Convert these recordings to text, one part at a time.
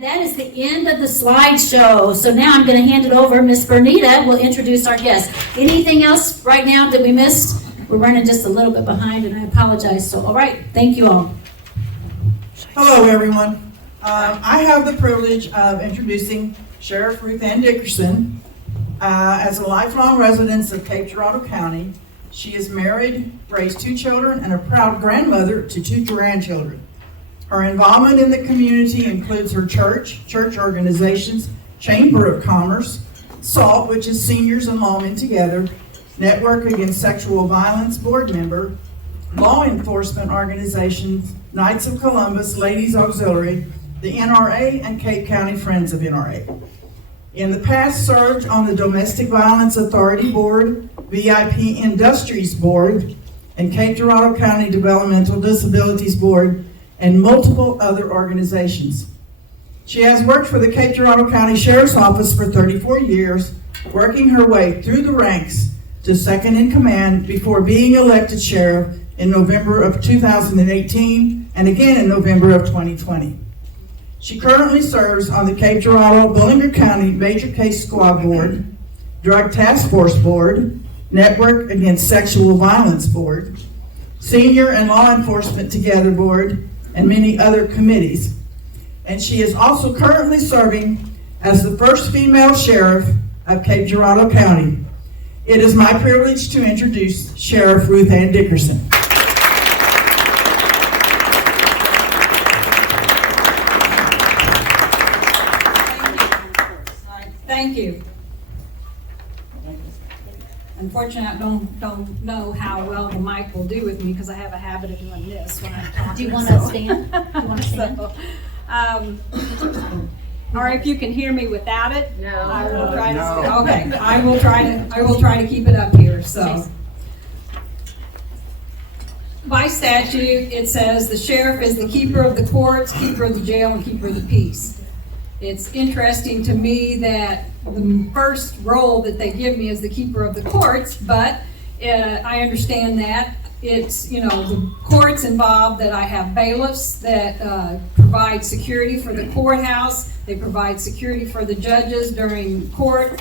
That is the end of the slideshow. So now I'm going to hand it over. Miss Bernita will introduce our guest. Anything else right now that we missed? We're running just a little bit behind, and I apologize. So, all right, thank you all. Hello, everyone. I have the privilege of introducing Sheriff Ruth Ann Dickerson. As a lifelong resident of Cape Girardeau County, she is married, raised 2 children, and a proud grandmother to 2 grandchildren. Her involvement in the community includes her church organizations, Chamber of Commerce, SALT, which is Seniors and Lawmen Together, Network Against Sexual Violence board member, law enforcement organizations, Knights of Columbus, Ladies Auxiliary, the NRA, and Cape County Friends of NRA. In the past, served on the Domestic Violence Authority Board, VIP Industries Board, and Cape Girardeau County Developmental Disabilities Board, and multiple other organizations. She has worked for the Cape Girardeau County Sheriff's Office for 34 years, working her way through the ranks to second in command before being elected sheriff in November of 2018 and again in November of 2020. She currently serves on the Cape Girardeau Bullinger County Major Case Squad Board, Drug Task Force Board, Network Against Sexual Violence Board, Senior and Law Enforcement Together Board, and many other committees. And she is also currently serving as the first female sheriff of Cape Girardeau County. It is my privilege to introduce Sheriff Ruth Ann Dickerson. Thank you. Unfortunately, I don't know how well the mic will do with me because I have a habit of doing this when I'm talking. Do you want to stand? Do you want to stand? Or if you can hear me without it, No. I will try to. Okay, I will try to keep it up here. So, by statute, it says the sheriff is the keeper of the courts, keeper of the jail, and keeper of the peace. It's interesting to me that the first role that they give me is the keeper of the courts, but I understand that it's, the courts involved, that I have bailiffs that provide security for the courthouse. They provide security for the judges during court.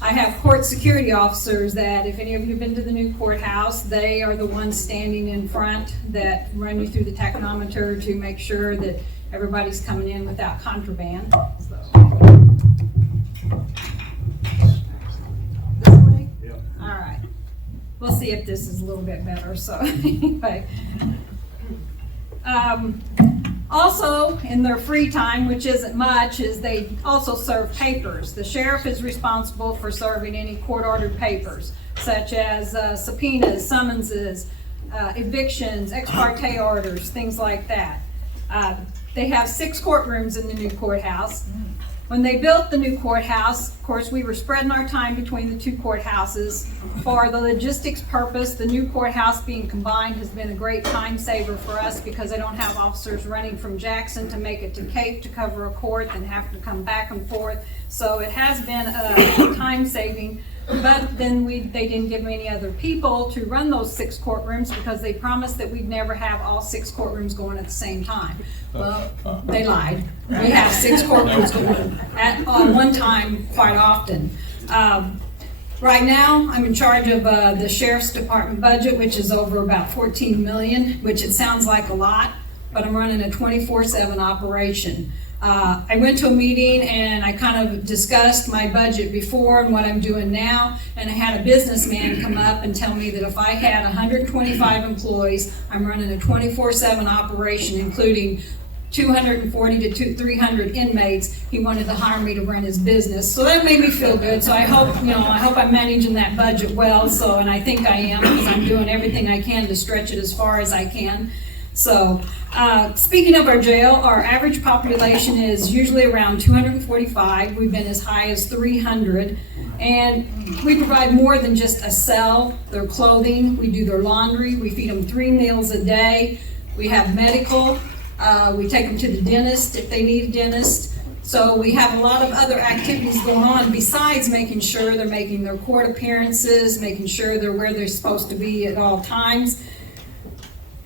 I have court security officers that, if any of you have been to the new courthouse, they are the ones standing in front that run you through the tachometer to make sure that everybody's coming in without contraband. So. This way? Yeah. All right. We'll see if this is a little bit better. So anyway. Also, in their free time, which isn't much, is they also serve papers. The sheriff is responsible for serving any court-ordered papers, such as subpoenas, summonses, evictions, ex parte orders, things like that. They have 6 courtrooms in the new courthouse. When they built the new courthouse, of course, we were spreading our time between the 2 courthouses. For the logistics purpose, the new courthouse being combined has been a great time saver for us because they don't have officers running from Jackson to make it to Cape to cover a court and have to come back and forth. So it has been a time saving. But then they didn't give me any other people to run those 6 courtrooms because they promised that we'd never have all 6 courtrooms going at the same time. Well, they lied. We have 6 courtrooms going at one time quite often. Right now, I'm in charge of the Sheriff's Department budget, which is over about $14 million, which it sounds like a lot, but I'm running a 24/7 operation. I went to a meeting and I kind of discussed my budget before and what I'm doing now, and I had a businessman come up and tell me that if I had 125 employees, I'm running a 24/7 operation, including 240 to 300 inmates. He wanted to hire me to run his business, so that made me feel good. So I hope I'm managing that budget well. So, and I think I am, because I'm doing everything I can to stretch it as far as I can. So, speaking of our jail, our average population is usually around 245. We've been as high as 300. And we provide more than just a cell, their clothing, we do their laundry, we feed them 3 meals a day, we have medical, we take them to the dentist if they need a dentist. So we have a lot of other activities going on besides making sure they're making their court appearances, making sure they're where they're supposed to be at all times.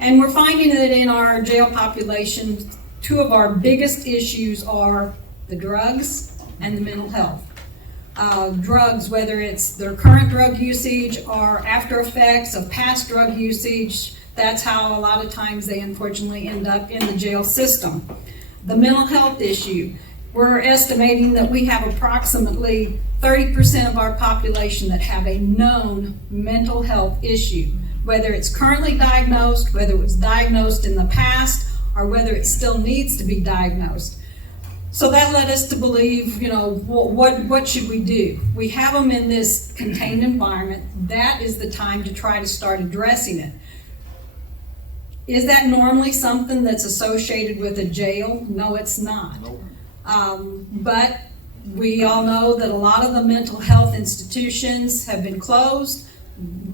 And we're finding that in our jail population, two of our biggest issues are the drugs and the mental health. Drugs, whether it's their current drug usage or after effects of past drug usage, that's how a lot of times they unfortunately end up in the jail system. The mental health issue, we're estimating that we have approximately 30% of our population that have a known mental health issue, whether it's currently diagnosed, whether it was diagnosed in the past, or whether it still needs to be diagnosed. So that led us to believe, what should we do? We have them in this contained environment. That is the time to try to start addressing it. Is that normally something that's associated with a jail? No, it's not. But we all know that a lot of the mental health institutions have been closed.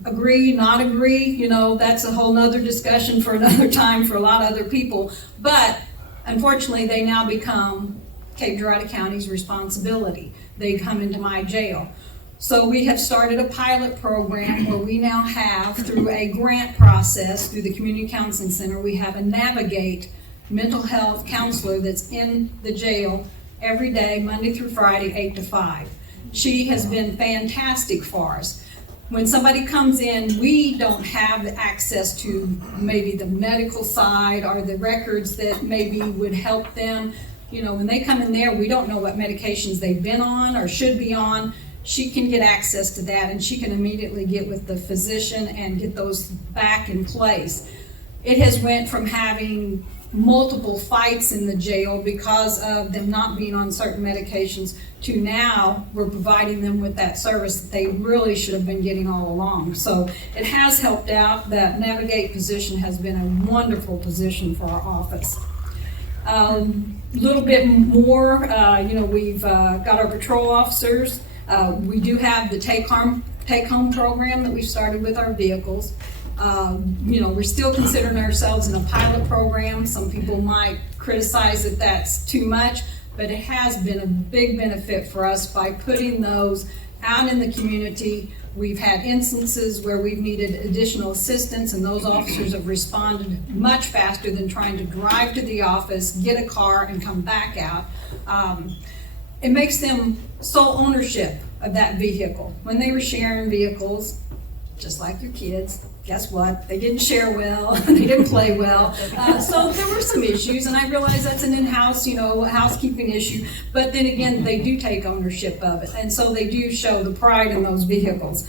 Agree, not agree, that's a whole nother discussion for another time for a lot of other people. But unfortunately, they now become Cape Girardeau County's responsibility. They come into my jail. So we have started a pilot program where we now have, through a grant process, through the Community Counseling Center, we have a Navigate mental health counselor that's in the jail every day, Monday through Friday, 8 to 5. She has been fantastic for us. When somebody comes in, we don't have the access to maybe the medical side or the records that maybe would help them. When they come in there, we don't know what medications they've been on or should be on. She can get access to that, and she can immediately get with the physician and get those back in place. It has went from having multiple fights in the jail because of them not being on certain medications to now we're providing them with that service that they really should have been getting all along. So it has helped out. That Navigate position has been a wonderful position for our office. Little bit more, we've got our patrol officers. We do have the take-home program that we've started with our vehicles. We're still considering ourselves in a pilot program. Some people might criticize that that's too much, but it has been a big benefit for us by putting those out in the community. We've had instances where we've needed additional assistance, and those officers have responded much faster than trying to drive to the office, get a car, and come back out. It makes them sole ownership of that vehicle. When they were sharing vehicles, just like your kids, guess what? They didn't share well, they didn't play well. So there were some issues, and I realize that's an in-house, housekeeping issue, but then again, they do take ownership of it, and so they do show the pride in those vehicles.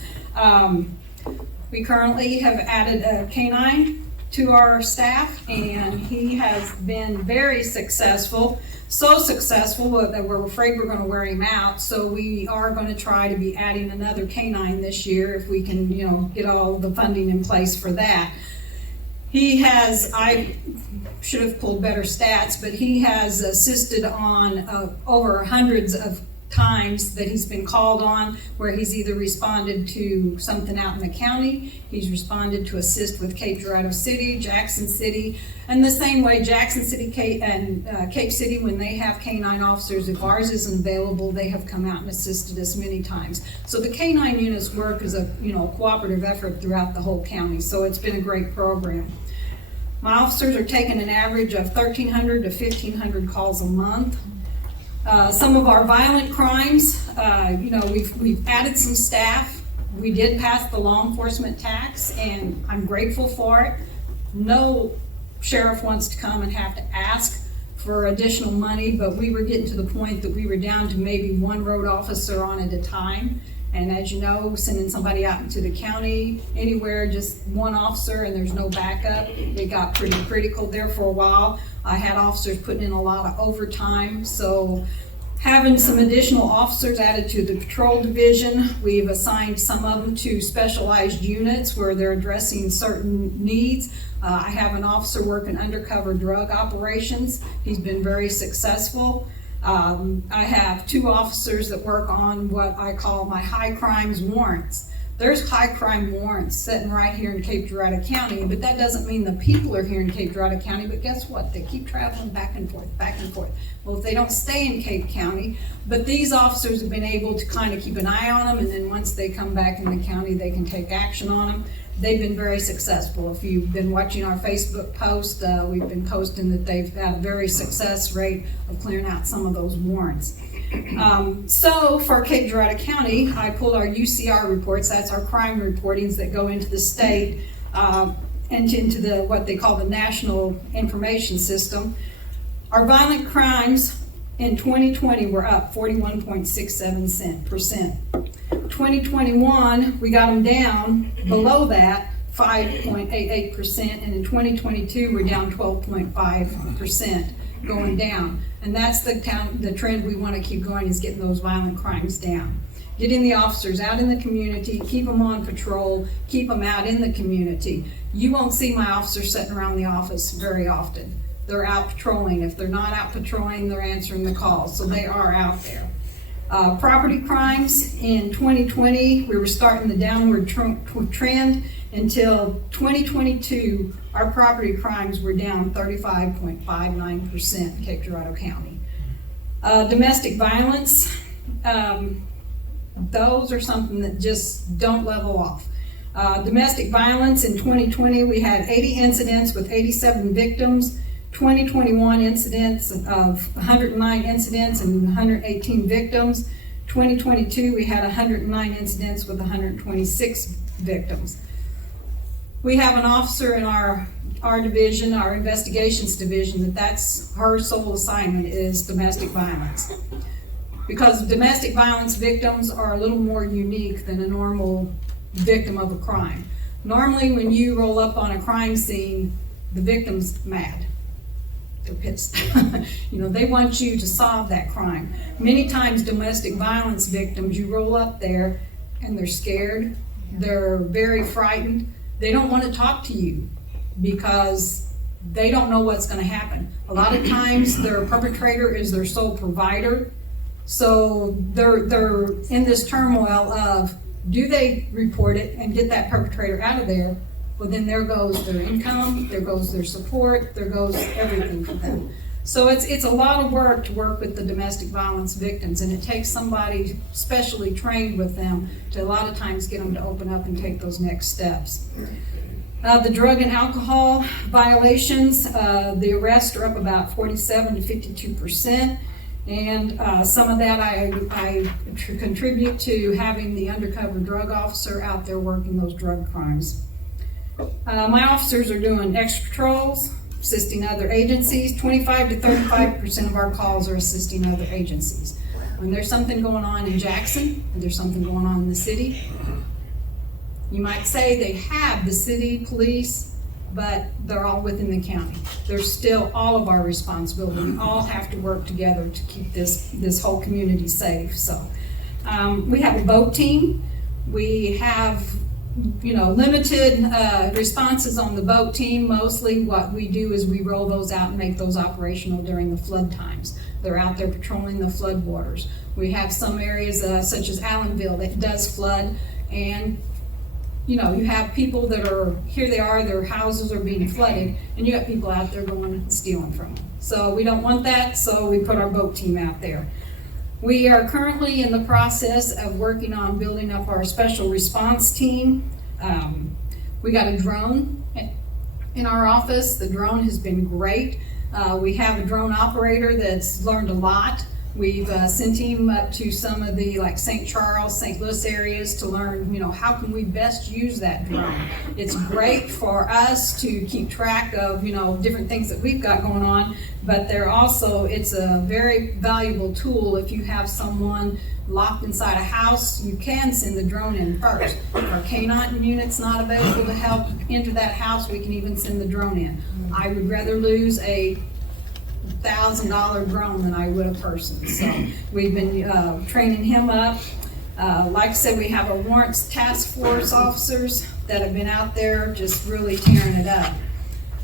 We currently have added a canine to our staff, and he has been very successful. So successful that we're afraid we're going to wear him out. So we are going to try to be adding another canine this year if we can, get all the funding in place for that. I should have pulled better stats, but he has assisted on over hundreds of times that he's been called on where he's either responded to something out in the county, he's responded to assist with Cape Girardeau City, Jackson City, and the same way Jackson City and Cape City, when they have canine officers, if ours isn't available, they have come out and assisted us many times. So the canine units work as a cooperative effort throughout the whole county, so it's been a great program. My officers are taking an average of 1,300 to 1,500 calls a month. Some of our violent crimes, we've added some staff. We did pass the law enforcement tax, and I'm grateful for it. No sheriff wants to come and have to ask for additional money, but we were getting to the point that we were down to maybe one road officer on at a time. And as you know, sending somebody out into the county, anywhere, just one officer and there's no backup, it got pretty critical there for a while. I had officers putting in a lot of overtime, so having some additional officers added to the patrol division, we've assigned some of them to specialized units where they're addressing certain needs. I have an officer working undercover drug operations. He's been very successful. I have 2 officers that work on what I call my high crimes warrants. There's high crime warrants sitting right here in Cape Girardeau County, but that doesn't mean the people are here in Cape Girardeau County, but guess what? They keep traveling back and forth, back and forth. Well, if they don't stay in Cape County, but these officers have been able to kind of keep an eye on them, and then once they come back in the county, they can take action on them. they've been very successful. If you've been watching our Facebook post, we've been posting that they've had a very success rate of clearing out some of those warrants. So for Cape Girardeau County, I pulled our UCR reports. That's our crime reportings that go into the state and into the what they call the National Information System. Our violent crimes in 2020 were up 41.67%. 2021, we got them down below that, 5.88%, and in 2022, we're down 12.5%, going down. And that's the trend we want to keep going, is getting those violent crimes down. Getting the officers out in the community, keep them on patrol, keep them out in the community. You won't see my officers sitting around the office very often. They're out patrolling. If they're not out patrolling, they're answering the calls, so they are out there. Property crimes in 2020, we were starting the downward trend until 2022. Our property crimes were down 35.59% in Cape Girardeau County. Domestic violence, those are something that just don't level off. Domestic violence in 2020, we had 80 incidents with 87 victims. 2021 incidents of 109 incidents and 118 victims. 2022, we had 109 incidents with 126 victims. We have an officer in our division, our investigations division, that's her sole assignment is domestic violence. Because domestic violence victims are a little more unique than a normal victim of a crime. Normally, when you roll up on a crime scene, the victim's mad. They're pissed. They want you to solve that crime. Many times domestic violence victims, you roll up there and they're scared, they're very frightened. They don't want to talk to you because they don't know what's going to happen. A lot of times their perpetrator is their sole provider. So they're in this turmoil of, do they report it and get that perpetrator out of there? Well, then there goes their income, there goes their support, there goes everything for them. So it's a lot of work to work with the domestic violence victims, and it takes somebody specially trained with them to a lot of times get them to open up and take those next steps. The drug and alcohol violations, the arrests are up about 47 to 52%. And some of that I contribute to having the undercover drug officer out there working those drug crimes. My officers are doing extra patrols, assisting other agencies. 25 to 35% of our calls are assisting other agencies. When there's something going on in Jackson, and there's something going on in the city, you might say they have the city police, but they're all within the county. They're still all of our responsibility. We all have to work together to keep this whole community safe. So we have a boat team. We have limited responses on the boat team. Mostly what we do is we roll those out and make those operational during the flood times. They're out there patrolling the flood waters. We have some areas such as Allenville that does flood, and you have people that are, here they are, their houses are being flooded, and you have people out there going and stealing from them. So we don't want that, so we put our boat team out there. We are currently in the process of working on building up our special response team. We got a drone in our office. The drone has been great. We have a drone operator that's learned a lot. We've sent him up to some of the St. Charles, St. Louis areas to learn, how can we best use that drone. It's great for us to keep track of, different things that we've got going on, but it's a very valuable tool if you have someone locked inside a house. You can send the drone in first. If our K-9 unit's not available to help enter that house, we can even send the drone in. I would rather lose a $1,000 drone than I would a person. So we've been training him up. Like I said, we have our warrants task force officers that have been out there just really tearing it up.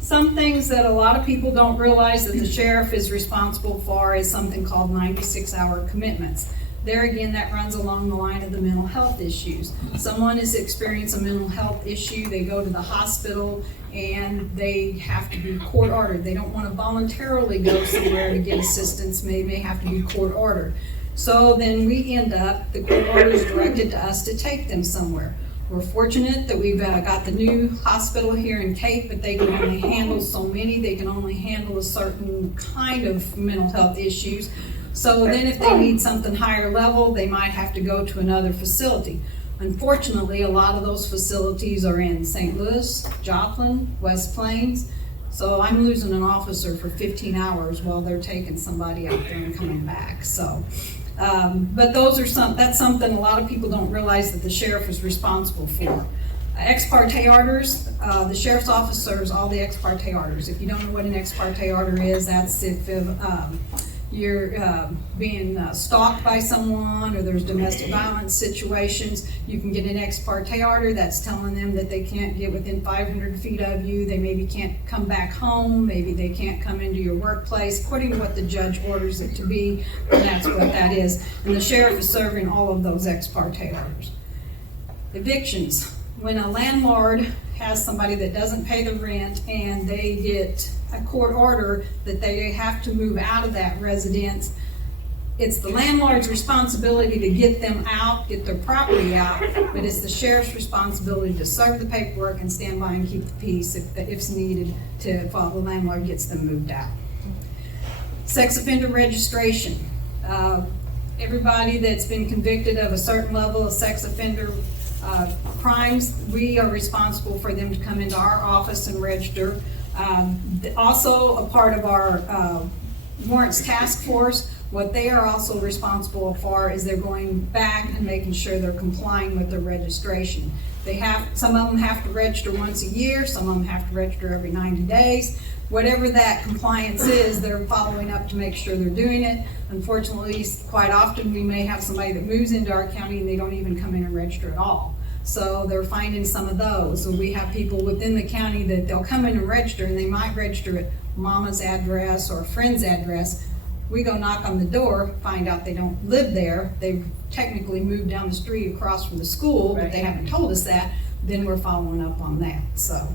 Some things that a lot of people don't realize that the sheriff is responsible for is something called 96-hour commitments. There again, that runs along the line of the mental health issues. Someone has experienced a mental health issue, they go to the hospital, and they have to be court ordered. They don't want to voluntarily go somewhere to get assistance, they may have to be court ordered. So then we end up, the court order is directed to us to take them somewhere. We're fortunate that we've got the new hospital here in Cape, but they can only handle so many. They can only handle a certain kind of mental health issues. So then if they need something higher level, they might have to go to another facility. Unfortunately, a lot of those facilities are in St. Louis, Joplin, West Plains. So I'm losing an officer for 15 hours while they're taking somebody out there and coming back. So, but that's something a lot of people don't realize that the sheriff is responsible for. Ex parte orders, the sheriff's officers, all the ex parte orders. If you don't know what an ex parte order is, that's if you're being stalked by someone or there's domestic violence situations, you can get an ex parte order that's telling them that they can't get within 500 feet of you, they maybe can't come back home, maybe they can't come into your workplace, according to what the judge orders it to be, and that's what that is. And the sheriff is serving all of those ex parte orders. Evictions. When a landlord has somebody that doesn't pay the rent and they get a court order that they have to move out of that residence, it's the landlord's responsibility to get them out, get their property out, but it's the sheriff's responsibility to serve the paperwork and stand by and keep the peace if it's needed while the landlord gets them moved out. Sex offender registration. Everybody that's been convicted of a certain level of sex offender crimes, we are responsible for them to come into our office and register. Also a part of our warrants task force, what they are also responsible for is they're going back and making sure they're complying with their registration. Some of them have to register once a year, some of them have to register every 90 days. Whatever that compliance is, they're following up to make sure they're doing it. Unfortunately, quite often we may have somebody that moves into our county and they don't even come in and register at all. So they're finding some of those. So we have people within the county that they'll come in and register, and they might register at mama's address or a friend's address. We go knock on the door, find out they don't live there. They've technically moved down the street across from the school, but they haven't told us that. Then we're following up on that. So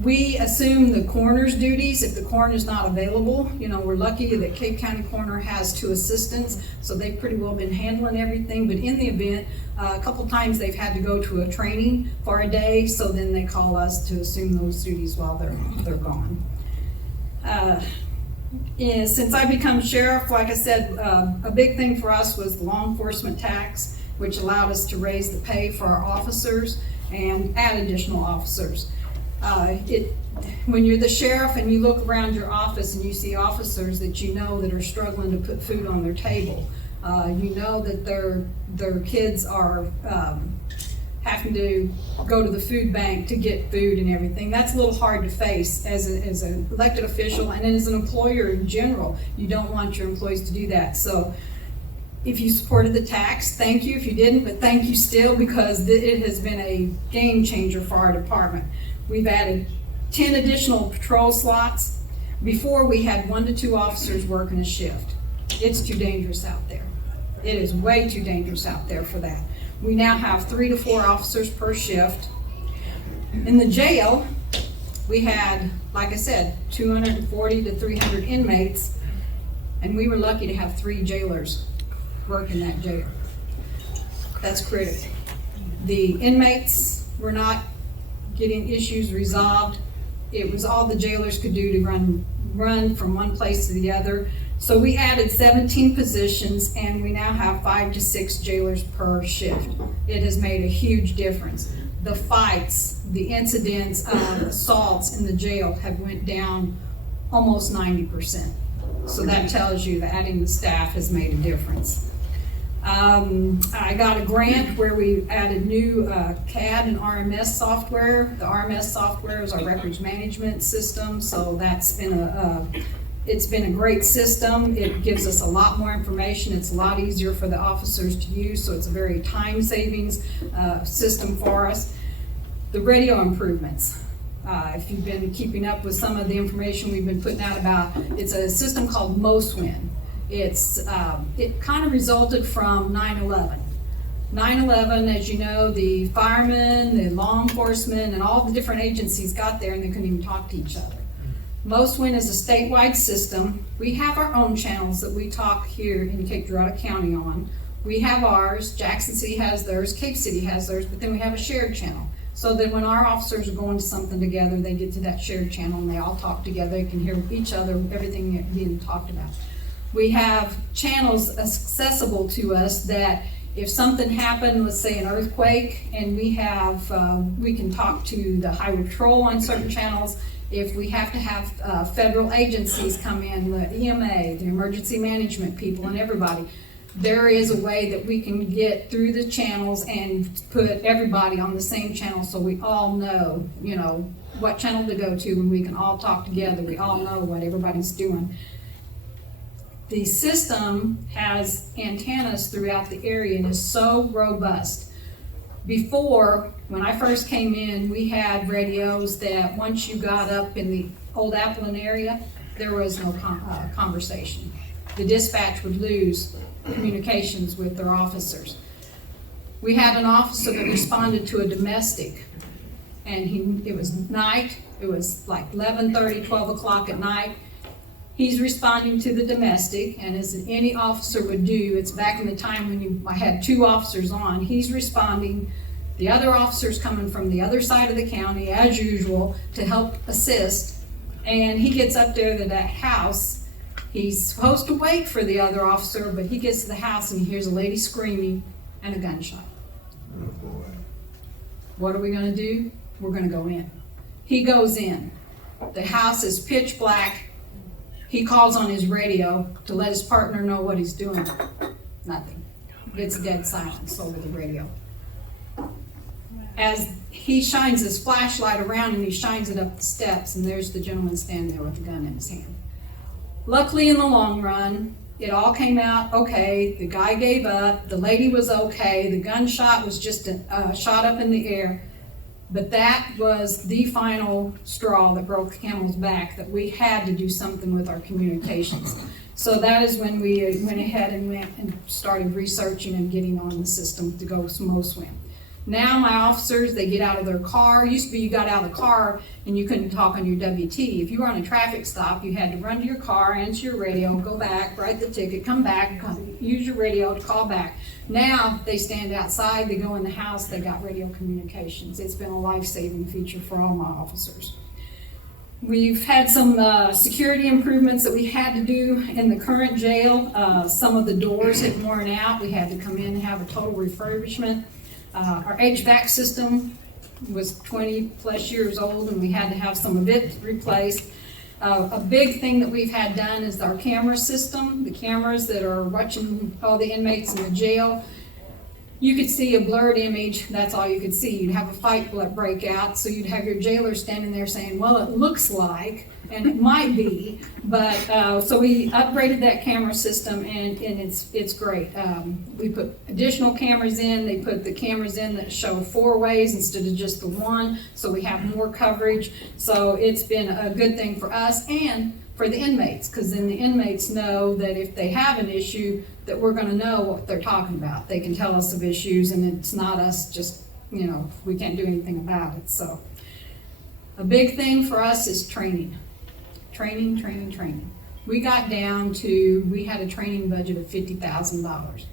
we assume the coroner's duties if the coroner's not available. You know, we're lucky that Cape County Coroner has 2 assistants, so they've pretty well been handling everything. But in the event, a couple times they've had to go to a training for a day, so then they call us to assume those duties while they're gone. Since I become sheriff, like I said, a big thing for us was the law enforcement tax, which allowed us to raise the pay for our officers and add additional officers. When you're the sheriff and you look around your office and you see officers that you know that are struggling to put food on their table, you know that their kids are having to go to the food bank to get food and everything. That's a little hard to face as an elected official and as an employer in general. You don't want your employees to do that. So if you supported the tax, thank you. If you didn't, but thank you still, because it has been a game changer for our department. We've added 10 additional patrol slots. Before, we had 1 to 2 officers working a shift. It's too dangerous out there. It is way too dangerous out there for that. We now have 3 to 4 officers per shift. In the jail, we had, like I said, 240 to 300 inmates, and we were lucky to have 3 jailers working that jail. That's critical. The inmates were not getting issues resolved. It was all the jailers could do to run from one place to the other. So we added 17 positions, and we now have 5 to 6 jailers per shift. It has made a huge difference. The fights, the incidents of assaults in the jail have went down almost 90%. So that tells you that adding the staff has made a difference. I got a grant where we added new CAD and RMS software. The RMS software is our records management system, so that's been it's been a great system. It gives us a lot more information. It's a lot easier for the officers to use, so it's a very time savings system for us. The radio improvements. If you've been keeping up with some of the information we've been putting out about, it's a system called MOSWIN. It kind of resulted from 9/11. 9/11, as you know, the firemen, the law enforcement, and all the different agencies got there and they couldn't even talk to each other. MOSWIN is a statewide system. We have our own channels that we talk here in Cape Girardeau County on. We have ours, Jackson City has theirs, Cape City has theirs, but then we have a shared channel. So that when our officers are going to something together, they get to that shared channel and they all talk together, they can hear each other, everything being talked about. We have channels accessible to us that if something happened, let's say an earthquake, and we can talk to the highway patrol on certain channels. If we have to have federal agencies come in, the EMA, the emergency management people and everybody, there is a way that we can get through the channels and put everybody on the same channel so we all know, what channel to go to, and we can all talk together. We all know what everybody's doing. The system has antennas throughout the area and is so robust. Before, when I first came in, we had radios that once you got up in the Old Appleton area, there was no conversation. The dispatch would lose communications with their officers. We had an officer that responded to a domestic, and it was night, it was like 11:30, 12 o'clock at night. He's responding to the domestic, and as any officer would do, it's back in the time when I had 2 officers on, he's responding, the other officer's coming from the other side of the county, as usual, to help assist, and he gets up there to that house. He's supposed to wait for the other officer, but he gets to the house and he hears a lady screaming and a gunshot. Oh, boy. What are we gonna do? We're gonna go in. He goes in. The house is pitch black. He calls on his radio to let his partner know what he's doing. Nothing. It's dead silence over the radio. As he shines his flashlight around and he shines it up the steps, and there's the gentleman standing there with a gun in his hand. Luckily, in the long run, it all came out okay. The guy gave up. The lady was okay. The gunshot was just a shot up in the air. But that was the final straw that broke the camel's back, that we had to do something with our communications. So that is when we went ahead and started researching and getting on the system to go SMOSWIM. Now my officers, they get out of their car. Used to be you got out of the car and you couldn't talk on your WT. If you were on a traffic stop, you had to run to your car, answer your radio, go back, write the ticket, come back, use your radio to call back. Now they stand outside, they go in the house, they got radio communications. It's been a life-saving feature for all my officers. We've had some security improvements that we had to do in the current jail. Some of the doors had worn out. We had to come in and have a total refurbishment. Our HVAC system was 20 plus years old, and we had to have some of it replaced. A big thing that we've had done is our camera system, the cameras that are watching all the inmates in the jail. You could see a blurred image, that's all you could see. You'd have a fight break out, so you'd have your jailer standing there saying, well, it looks like, and it might be, but, so we upgraded that camera system, and it's great. We put additional cameras in. They put the cameras in that show 4 ways instead of just the 1, so we have more coverage. So it's been a good thing for us and for the inmates, because then the inmates know that if they have an issue, that we're gonna know what they're talking about. They can tell us of issues, and it's not us just, we can't do anything about it. So a big thing for us is training. Training. We got down to, we had a training budget of $50,000.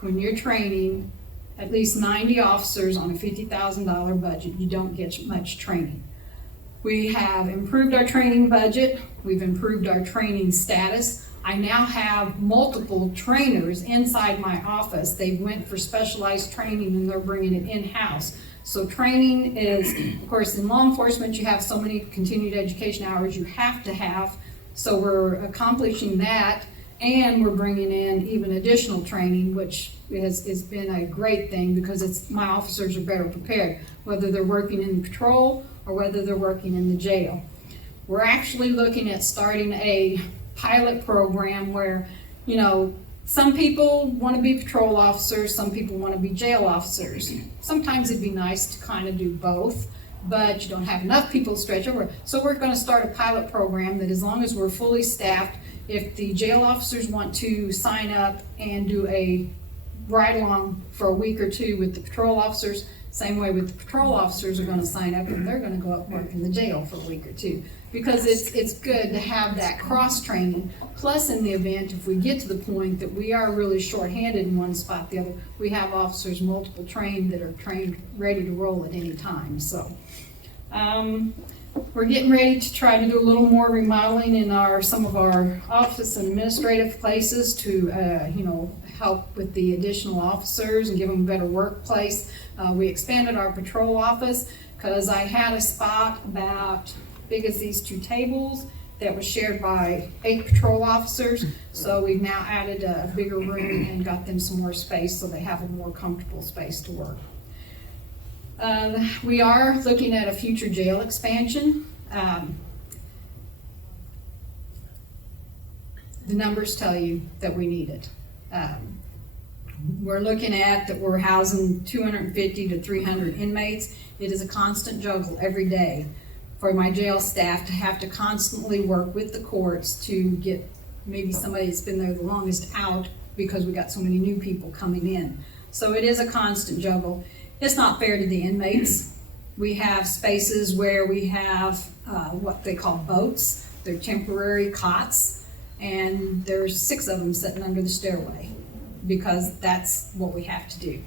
When you're training at least 90 officers on a $50,000 budget, you don't get much training. We have improved our training budget. We've improved our training status. I now have multiple trainers inside my office. They went for specialized training and they're bringing it in-house. So training is, of course, in law enforcement, you have so many continued education hours you have to have. So we're accomplishing that, and we're bringing in even additional training, which has been a great thing, because my officers are better prepared, whether they're working in patrol or whether they're working in the jail. We're actually looking at starting a pilot program where, some people want to be patrol officers, some people want to be jail officers. Sometimes it'd be nice to kind of do both, but you don't have enough people to stretch over. So we're going to start a pilot program that, as long as we're fully staffed, if the jail officers want to sign up and do a ride-along for a week or 2 with the patrol officers, Same way with the patrol officers are gonna sign up and they're gonna go up and work in the jail for a week or two. Because it's good to have that cross-training. Plus, in the event, if we get to the point that we are really short-handed in one spot or the other, we have officers multiple trained that are trained, ready to roll at any time, so. We're getting ready to try to do a little more remodeling in some of our office and administrative places to, help with the additional officers and give them a better workplace. We expanded our patrol office because I had a spot about big as these two tables that was shared by 8 patrol officers. So we've now added a bigger room and got them some more space so they have a more comfortable space to work. We are looking at a future jail expansion. The numbers tell you that we need it. We're looking at that we're housing 250 to 300 inmates. It is a constant juggle every day for my jail staff to have to constantly work with the courts to get maybe somebody that's been there the longest out because we got so many new people coming in. So it is a constant juggle. It's not fair to the inmates. We have spaces where we have what they call boats. They're temporary cots, and there's 6 of them sitting under the stairway because that's what we have to do.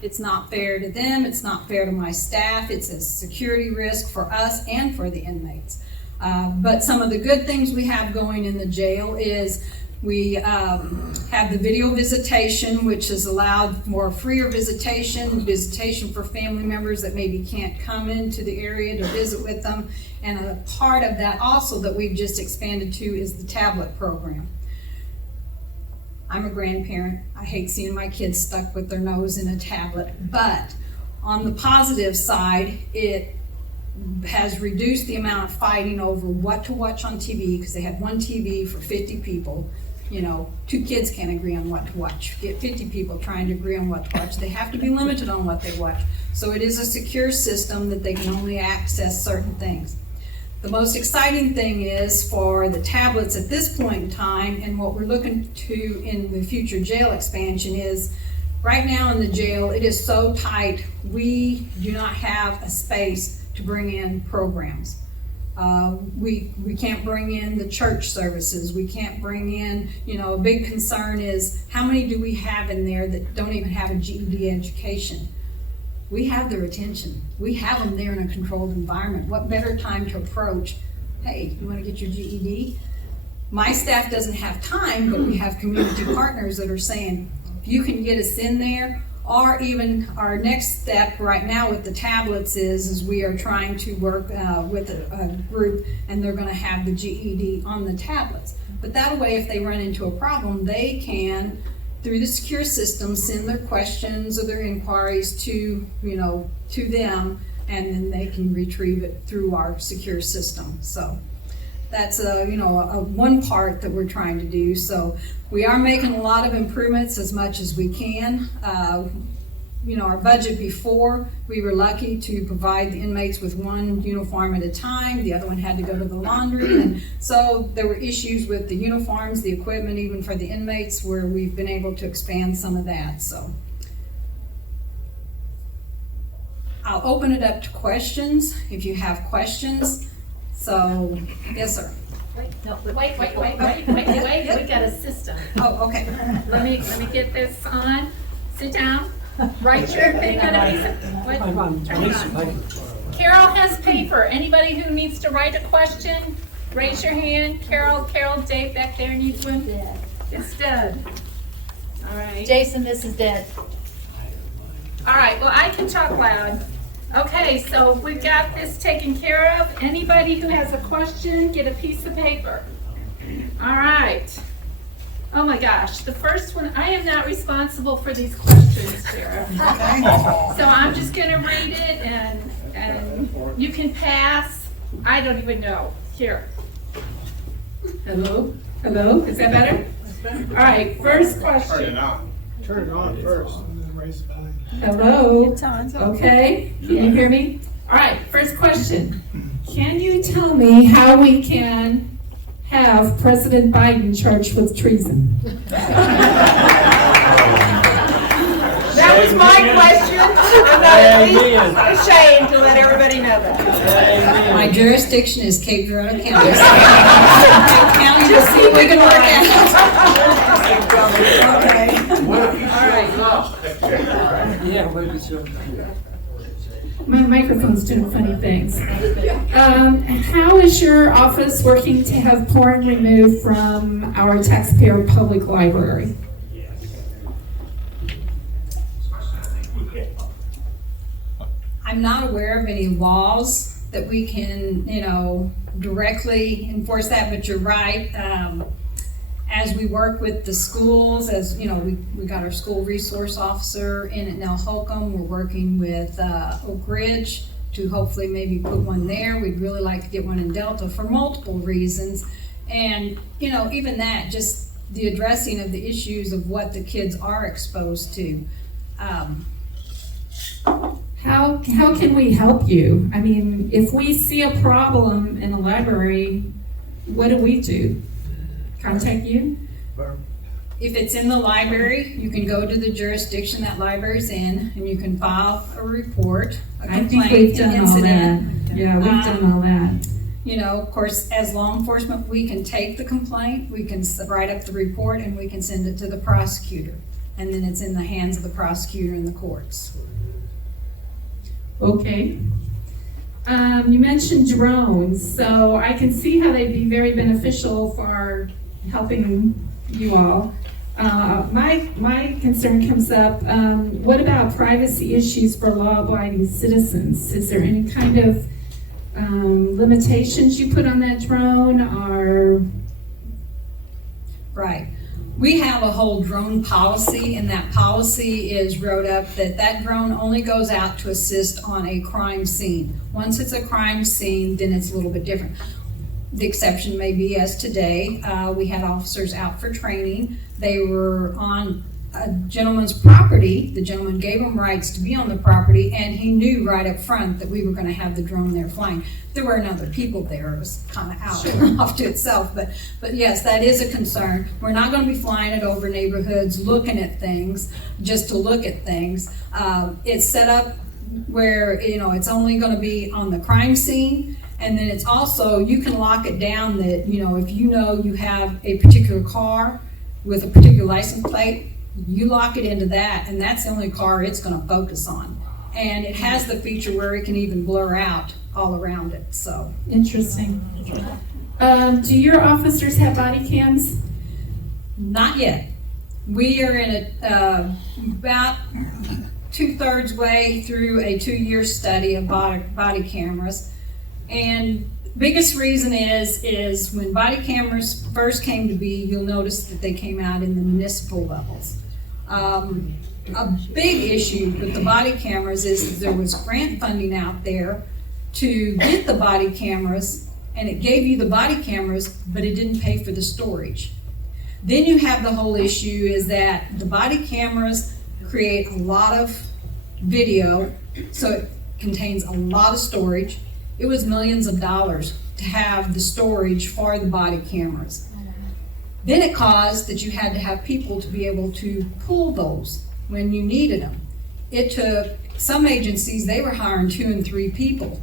It's not fair to them, it's not fair to my staff, it's a security risk for us and for the inmates. But some of the good things we have going in the jail is we have the video visitation, which has allowed more freer visitation for family members that maybe can't come into the area to visit with them. And a part of that also that we've just expanded to is the tablet program. I'm a grandparent. I hate seeing my kids stuck with their nose in a tablet, but on the positive side, it has reduced the amount of fighting over what to watch on TV, because they have one TV for 50 people. 2 kids can't agree on what to watch. Get 50 people trying to agree on what to watch. They have to be limited on what they watch. So it is a secure system that they can only access certain things. The most exciting thing is for the tablets at this point in time, and what we're looking to in the future jail expansion is, right now in the jail, it is so tight, we do not have a space to bring in programs. We can't bring in the church services. We can't bring in, a big concern is how many do we have in there that don't even have a GED education? We have their attention. We have them there in a controlled environment. What better time to approach, hey, you want to get your GED? My staff doesn't have time, but we have community partners that are saying, if you can get us in there, or even our next step right now with the tablets is we are trying to work with a group, and they're going to have the GED on the tablets. But that way, if they run into a problem, they can, through the secure system, send their questions or their inquiries to them, and then they can retrieve it through our secure system. So that's one part that we're trying to do. So we are making a lot of improvements as much as we can. Our budget before, we were lucky to provide the inmates with one uniform at a time. The other one had to go to the laundry. And so there were issues with the uniforms, the equipment, even for the inmates, where we've been able to expand some of that. So I'll open it up to questions if you have questions. So, yes, sir. Wait, we got a system. Oh, okay. Let me get this on. Sit down. Write your thing on a piece of, what? Turn it on. Carol has paper. Anybody who needs to write a question, raise your hand. Carol, Dave back there needs one. Dead. It's dead. All right. Jason, this is dead. All right, well, I can talk loud. Okay, so we've got this taken care of. Anybody who has a question, get a piece of paper. All right. Oh my gosh, the first one, I am not responsible for these questions, Sarah. So I'm just gonna read it and you can pass. I don't even know. Here. Hello? Is that better? All right, first question. Turn it on first, and then raise the volume. Hello? Okay, can you hear me? All right, first question. Can you tell me how we can have President Biden charged with treason? That was my question. Amen. ashamed to let everybody know that. My jurisdiction is Cape Girardeau County. Cape County, we'll see if we can work out. Okay. Yeah, maybe so. My microphone's doing funny things. How is your office working to have porn removed from our taxpayer public library? I'm not aware of any laws that we can, directly enforce that, but you're right. As we work with the schools, as we got our school resource officer in at Nell Holcomb. We're working with Oak Ridge to hopefully maybe put one there. We'd really like to get one in Delta for multiple reasons. And, even that, just the addressing of the issues of what the kids are exposed to. How can we help you? I mean, if we see a problem in the library, what do? Contact you? If it's in the library, you can go to the jurisdiction that library's in, and you can file a report, a I think complaint, we've an done all that. incident. Yeah, we've done all that. Of course, as law enforcement, we can take the complaint, we can write up the report, and we can send it to the prosecutor. And then it's in the hands of the prosecutor in the courts. Okay. You mentioned drones, so I can see how they'd be very beneficial for helping you all. My concern comes up, what about privacy issues for law-abiding citizens? Is there any kind of limitations you put on that drone, or? Right. We have a whole drone policy, and that policy is wrote up that drone only goes out to assist on a crime scene. Once it's a crime scene, then it's a little bit different. The exception may be as today, we had officers out for training. They were on a gentleman's property. The gentleman gave them rights to be on the property, and he knew right up front that we were going to have the drone there flying. There were other people there. It was kind of out off to itself, but yes, that is a concern. We're not going to be flying it over neighborhoods, looking at things just to look at things. It's set up where it's only going to be on the crime scene. And then it's also, you can lock it down that, if you have a particular car with a particular license plate, you lock it into that, and that's the only car it's going to focus on. And it has the feature where it can even blur out all around it, so. Interesting. Do your officers have body cams? Not yet. We are in about 2/3 way through a 2-year study of body cameras. And biggest reason is when body cameras first came to be, you'll notice that they came out in the municipal levels. A big issue with the body cameras is that there was grant funding out there to get the body cameras, and it gave you the body cameras, but it didn't pay for the storage. Then you have the whole issue is that the body cameras create a lot of video, so it contains a lot of storage. It was millions of dollars to have the storage for the body cameras. Then it caused that you had to have people to be able to pull those when you needed them. It took some agencies, they were hiring 2 and 3 people.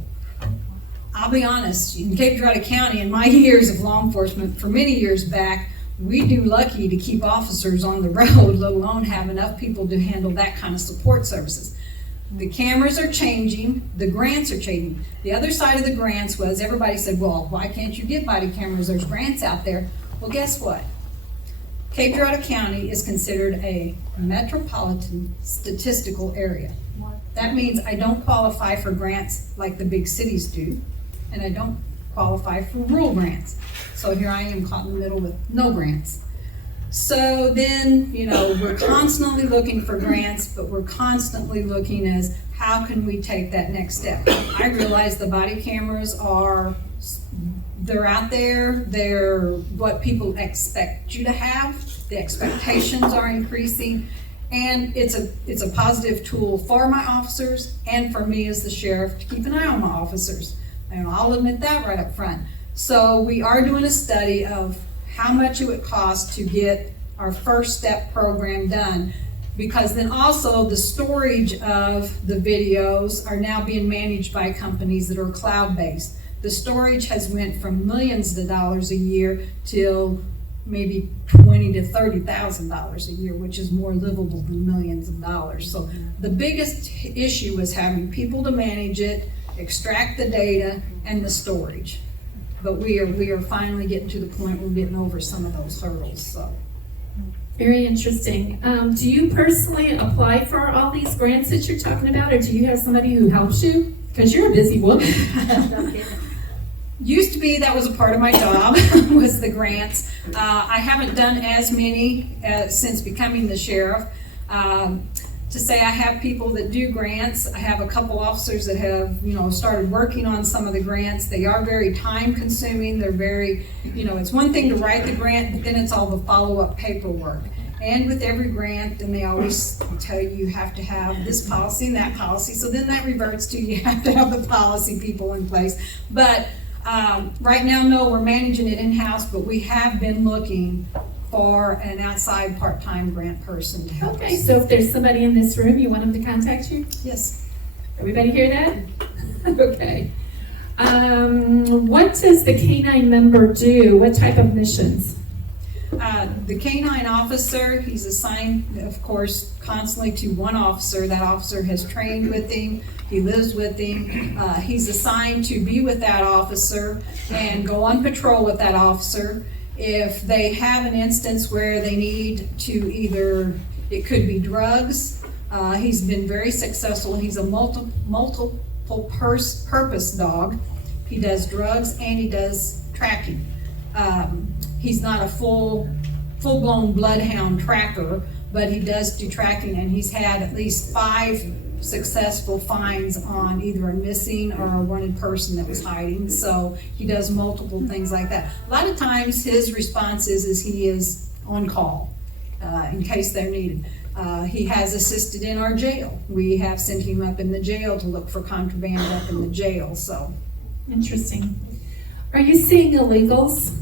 I'll be honest, in Cape Girardeau County, in my years of law enforcement, for many years back, we do lucky to keep officers on the road, let alone have enough people to handle that kind of support services. The cameras are changing, the grants are changing. The other side of the grants was everybody said, well, why can't you get body cameras? There's grants out there. Well, guess what? Cape Girardeau County is considered a metropolitan statistical area. That means I don't qualify for grants like the big cities do, and I don't qualify for rural grants. So here I am caught in the middle with no grants. So then, we're constantly looking for grants, but we're constantly looking as how can we take that next step? I realize the body cameras they're out there, they're what people expect you to have. The expectations are increasing, and it's a positive tool for my officers and for me as the sheriff to keep an eye on my officers. And I'll admit that right up front. So we are doing a study of how much it would cost to get our first step program done. because then also the storage of the videos are now being managed by companies that are cloud-based. The storage has went from millions of dollars a year till maybe $20,000 to $30,000 a year, which is more livable than millions of dollars. So the biggest issue was having people to manage it, extract the data, and the storage. But we are finally getting to the point we're getting over some of those hurdles. So. Very interesting. Do you personally apply for all these grants that you're talking about, or do you have somebody who helps you? Because you're a busy woman. Used to be that was a part of my job, was the grants. I haven't done as many since becoming the sheriff. To say I have people that do grants, I have a couple officers that have, started working on some of the grants. They are very time consuming. They're very, it's one thing to write the grant, but then it's all the follow-up paperwork. And with every grant, then they always tell you have to have this policy and that policy. So then that reverts to you have to have the policy people in place. But right now, no, we're managing it in-house, but we have been looking for an outside part-time grant person to help us. Okay, so if there's somebody in this room, you want them to contact you? Yes. Everybody hear that? Okay. What does the K-9 member do? What type of missions? The K-9 officer, he's assigned, of course, constantly to one officer. That officer has trained with him. He lives with him. He's assigned to be with that officer and go on patrol with that officer. If they have an instance where they need to either, it could be drugs. He's been very successful. He's a multiple purpose dog. He does drugs and he does tracking. He's not a full-blown bloodhound tracker, but he does do tracking, and he's had at least 5 successful finds on either a missing or a wanted person that was hiding. So he does multiple things like that. A lot of times his response is he is on call in case they're needed. He has assisted in our jail. We have sent him up in the jail to look for contraband up in the jail. So interesting. Are you seeing illegals?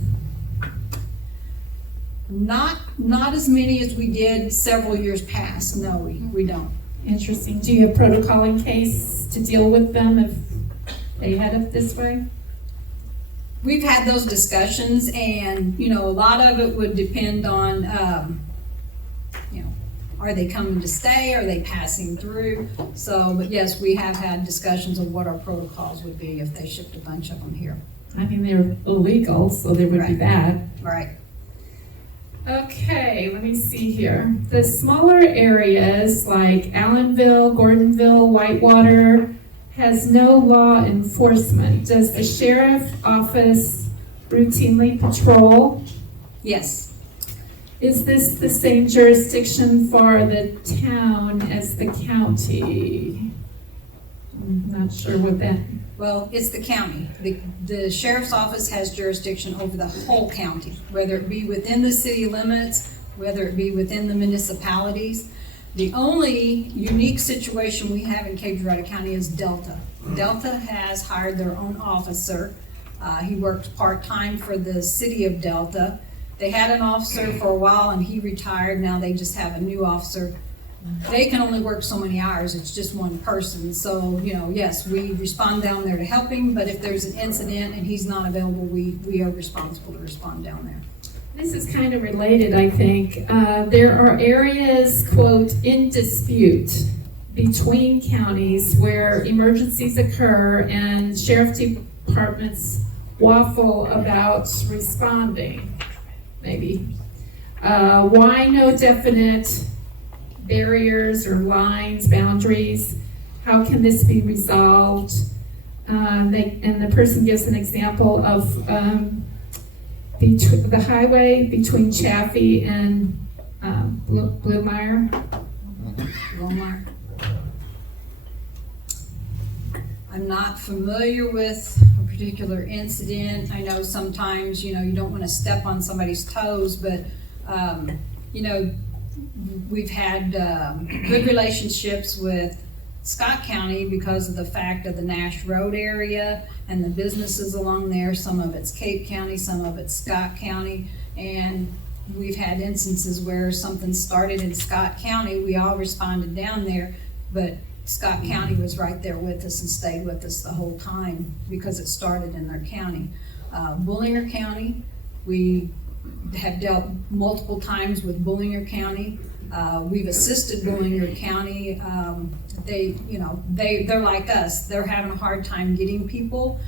Not as many as we did several years past. No, we don't. Interesting. Do you have protocol in case to deal with them if they head up this way? We've had those discussions, and a lot of it would depend on are they coming to stay, are they passing through? So, but yes, we have had discussions of what our protocols would be if they shipped a bunch of them here. I mean, they're illegal, so they would be Right. bad. Right. Okay, let me see here. The smaller areas like Allenville, Gordonville, Whitewater has no law enforcement. Does the sheriff office routinely patrol? Yes. Is this the same jurisdiction for the town as the county? I'm not sure what that. Well, it's the county. The sheriff's office has jurisdiction over the whole county, whether it be within the city limits, whether it be within the municipalities. The only unique situation we have in Cape Girardeau County is Delta. Delta has hired their own officer. He works part-time for the city of Delta. They had an officer for a while and he retired. Now they just have a new officer. They can only work so many hours. It's just one person. So, yes, we respond down there to help him, but if there's an incident and he's not available, we are responsible to respond down there. This is kind of related, I think. There are areas, quote, in dispute between counties where emergencies occur and sheriff departments waffle about responding, maybe. Why no definite barriers or lines, boundaries? How can this be resolved? And the person gives an example of the highway between Chaffee and Bluemeyer. Walmart. I'm not familiar with a particular incident. I know sometimes, you don't want to step on somebody's toes, but, we've had good relationships with Scott County because of the fact of the Nash Road area and the businesses along there. Some of it's Cape County, some of it's Scott County, and we've had instances where something started in Scott County, we all responded down there, but Scott County was right there with us and stayed with us the whole time because it started in their county. Bullinger County, we have dealt multiple times with Bullinger County. We've assisted Bullinger County. They're like us. They're having a hard time getting people.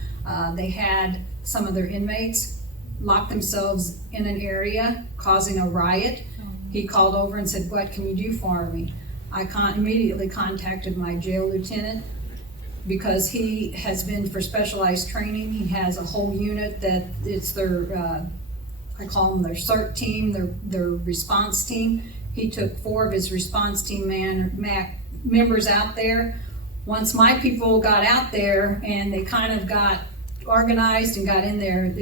They had some of their inmates lock themselves in an area, causing a riot. He called over and said, "What can you do for me?" I immediately contacted my jail lieutenant because he has been for specialized training. He has a whole unit that it's their, I call them their CERT team, their response team. He took 4 of his response team members out there. Once my people got out there and they kind of got organized and got in there,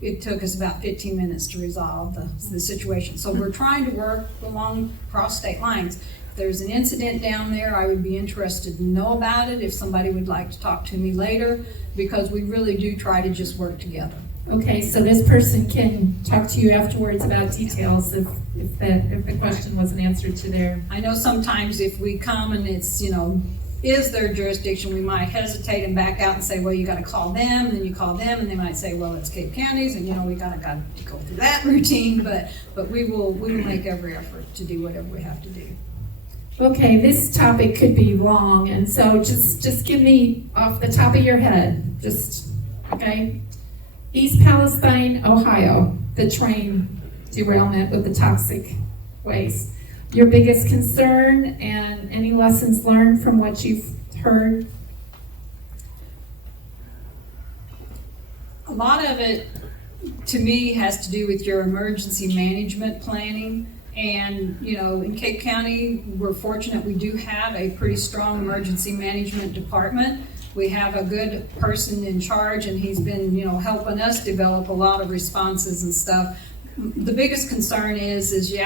it took us about 15 minutes to resolve the situation. So we're trying to work along across state lines. If there's an incident down there, I would be interested to know about it if somebody would like to talk to me later, because we really do try to just work together. Okay, so this person can talk to you afterwards about details if the question wasn't answered to their. I know sometimes if we come and it's, is their jurisdiction, we might hesitate and back out and say, well, you gotta call them, and then you call them, and they might say, well, it's Cape County's, and we gotta go through that routine, but we will make every effort to do whatever we have to do. Okay, this topic could be long, and so just give me off the top of your head, okay? East Palestine, Ohio, the train derailment with the toxic waste. Your biggest concern and any lessons learned from what you've heard? A lot of it, to me, has to do with your emergency management planning. And, in Cape County, we're fortunate we do have a pretty strong emergency management department. We have a good person in charge, and he's been, helping us develop a lot of responses and stuff. The biggest concern is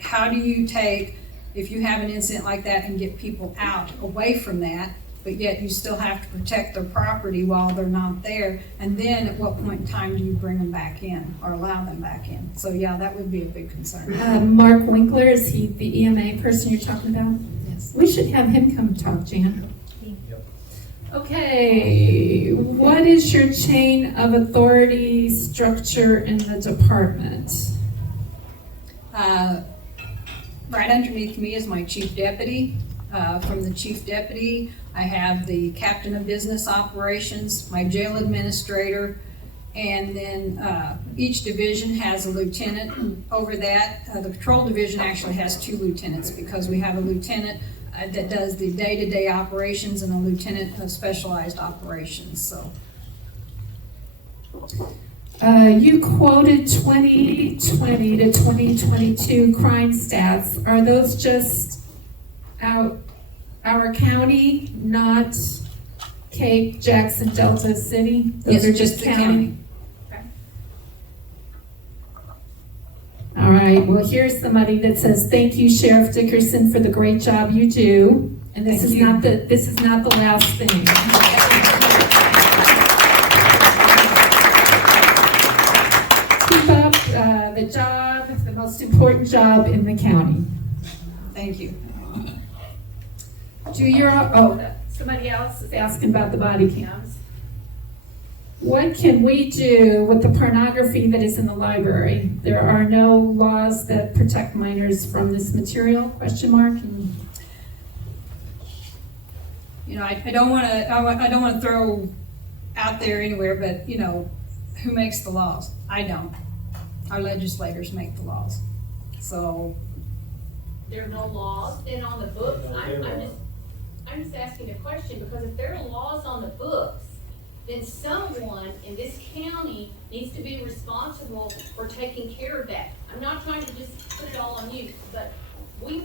how do you take, if you have an incident like that, and get people out away from that, but yet you still have to protect their property while they're not there, and then at what point in time do you bring them back in or allow them back in? So that would be a big concern. Mark Winkler, is he the EMA person you're talking about? Yes. We should have him come talk, Jan. Okay, what is your chain of authority structure in the department? Right underneath me is my chief deputy. From the chief deputy, I have the captain of business operations, my jail administrator, and then each division has a lieutenant over that. The patrol division actually has 2 lieutenants because we have a lieutenant that does the day-to-day operations and a lieutenant of specialized operations. So. You quoted 2020 to 2022 crime stats. Are those just our county, not Cape, Jackson, Delta City? Those are just the county. All right, well, here's somebody that says, thank you, Sheriff Dickerson, for the great job you do. And this is not the last thing. Keep up the job, the most important job in the county. Thank you. Somebody else is asking about the body cams. What can we do with the pornography that is in the library? There are no laws that protect minors from this material, ? I don't want to throw out there anywhere, but who makes the laws? I don't. Our legislators make the laws. So There are no laws then on the books. I'm just asking a question, because if there are laws on the books, then someone in this county needs to be responsible for taking care of that. I'm not trying to just put it all on you, but we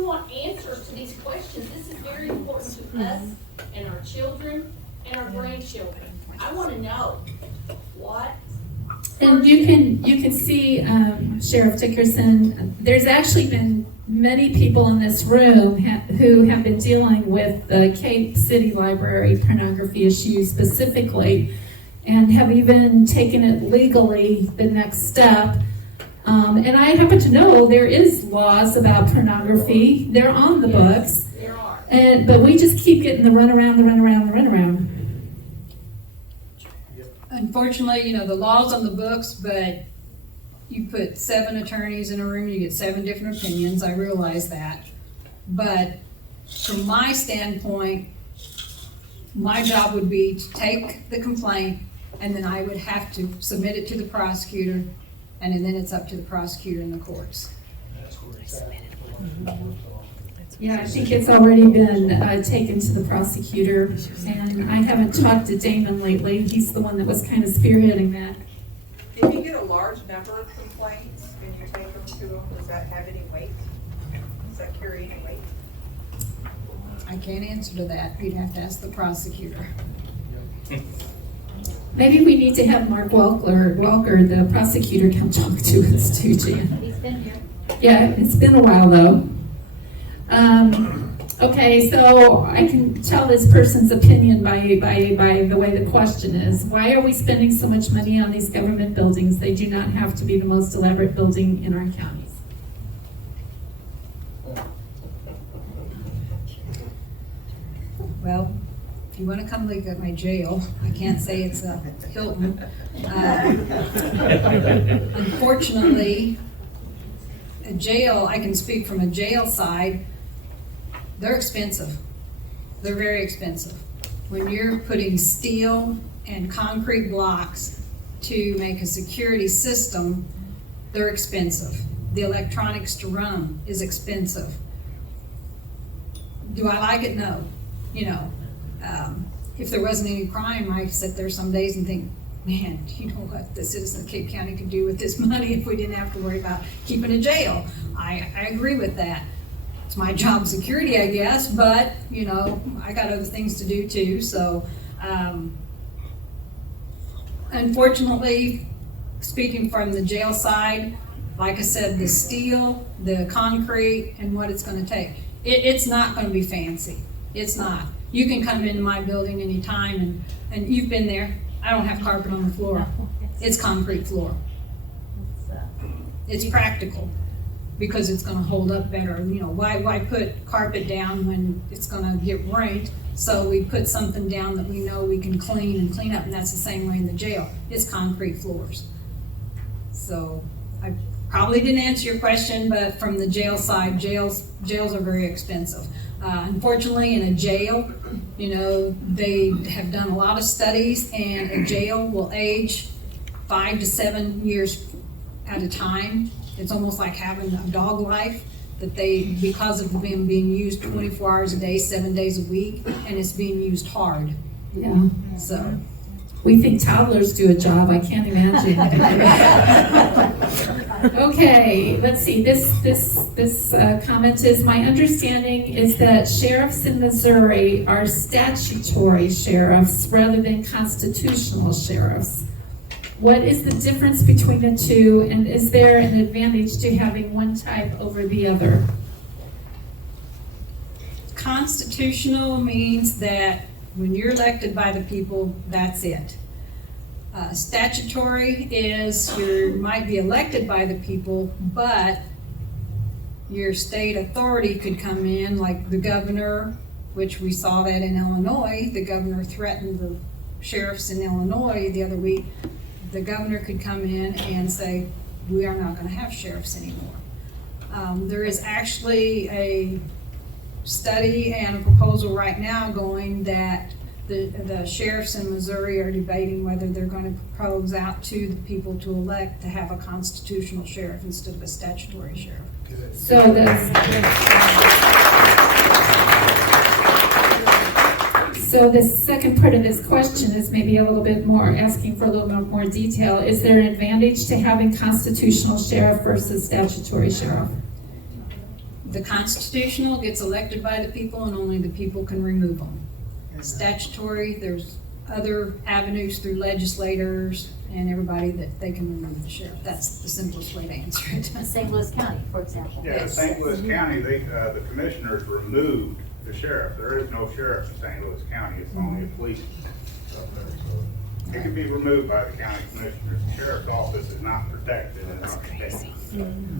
want answers to these questions. This is very important to us and our children and our grandchildren. I want to know what. And you can see, Sheriff Dickerson, there's actually been many people in this room who have been dealing with the Cape City Library pornography issue specifically, and have even taken it legally the next step And I happen to know there is laws about pornography. They're on the books. There are. But we just keep getting the runaround. Unfortunately, the law's on the books, but you put 7 attorneys in a room, you get 7 different opinions, I realize that. But from my standpoint, my job would be to take the complaint, and then I would have to submit it to the prosecutor, and then it's up to the prosecutor in the courts. That's where it's at. Yeah, I think it's already been taken to the prosecutor, and I haven't talked to Damon lately. He's the one that was kind of spearheading that. If you get a large number of complaints and you take them to them, does that have any weight? Does that carry any weight? I can't answer to that. You'd have to ask the prosecutor. Maybe we need to have Mark Walker, the prosecutor, come talk to us too, Jan. He's been here. Yeah, it's been a while though. Okay, so I can tell this person's opinion by the way the question is. Why are we spending so much money on these government buildings? They do not have to be the most elaborate building in our counties. Well, if you want to come look at my jail, I can't say it's a Hilton. Unfortunately, a jail, I can speak from a jail side, they're expensive. They're very expensive. When you're putting steel and concrete blocks to make a security system, they're expensive. The electronics to run them is expensive. Do I like it? No. If there wasn't any crime, I sit there some days and think, man, you know what the citizens of Cape County could do with this money if we didn't have to worry about keeping a jail. I agree with that. It's my job security, I guess, but, I got other things to do too, so, unfortunately, speaking from the jail side, like I said, the steel, the concrete, and what it's gonna take, it's not gonna be fancy. It's not. You can come into my building anytime, and you've been there. I don't have carpet on the floor. It's concrete floor. It's practical because it's gonna hold up better. Why put carpet down when it's gonna get rained? So we put something down that we know we can clean up, and that's the same way in the jail. It's concrete floors. So I probably didn't answer your question, but from the jail side, jails are very expensive. Unfortunately, in a jail, they have done a lot of studies, and a jail will age 5 to 7 years at a time. It's almost like having a dog life because of them being used 24 hours a day, 7 days a week, and it's being used hard. Yeah. So. We think toddlers do a job. I can't imagine. Okay, let's see. This comment is, my understanding is that sheriffs in Missouri are statutory sheriffs rather than constitutional sheriffs. What is the difference between the two, and is there an advantage to having one type over the other? Constitutional means that when you're elected by the people, that's it. Statutory is you might be elected by the people, but your state authority could come in, like the governor, which we saw that in Illinois. The governor threatened the sheriffs in Illinois the other week. The governor could come in and say, we are not going to have sheriffs anymore. There is actually a study and a proposal right now going that the sheriffs in Missouri are debating whether they're going to propose out to the people to elect to have a constitutional sheriff instead of a statutory sheriff. So the second part of this question is maybe a little bit more, asking for a little bit more detail. Is there an advantage to having constitutional sheriff versus statutory sheriff? The constitutional gets elected by the people, and only the people can remove them. Statutory, there's other avenues through legislators and everybody that they can remove the sheriff. That's the simplest way to answer it. St. Louis County, for example. Yeah, in St. Louis County, the commissioners removed the sheriff. There is no sheriff in St. Louis County. It's only a police up there. So It can be removed by the county commissioners. The sheriff's office is not protected in our state.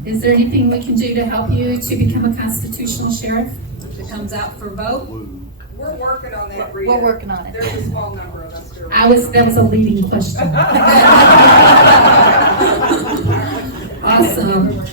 Is there anything we can do to help you to become a constitutional sheriff? If it comes out for vote, We're working on that, Rita. We're working on it. There's a small number of us. That are That was a leading question. Awesome.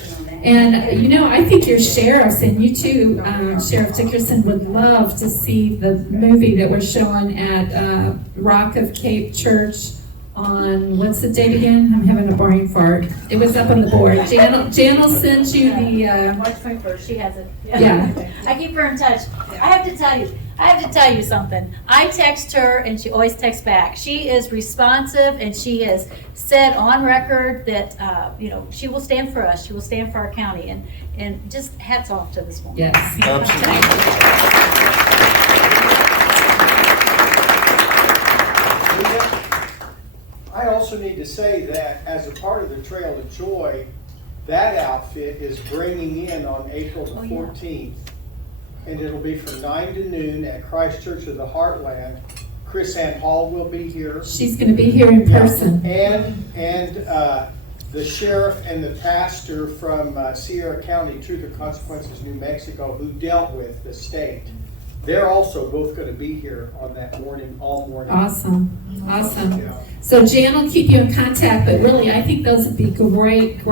And, I think your sheriffs, and you too, Sheriff Dickerson, would love to see the movie that we're showing at Rock of Cape Church on, what's the date again? I'm having a brain fart. It was up on the board. Jan will send you the, March 21st, she has it. Yeah. I keep her in touch. I have to tell you something. I text her and she always texts back. She is responsive and she has said on record that, she will stand for us. She will stand for our county, and just hats off to this woman. yes. I also need to say that as a part of the Trail of Joy, that outfit is bringing in on April the 14th. And it'll be from 9 to noon at Christ Church of the Heartland. Chris Ann Hall will be here. She's going to be here in person. And the sheriff and the pastor from Sierra County, Truth or Consequences, New Mexico, who dealt with the state. They're also both going to be here on that morning, all morning. Awesome. Yeah. So Jan will keep you in contact, but really, I think those would be great,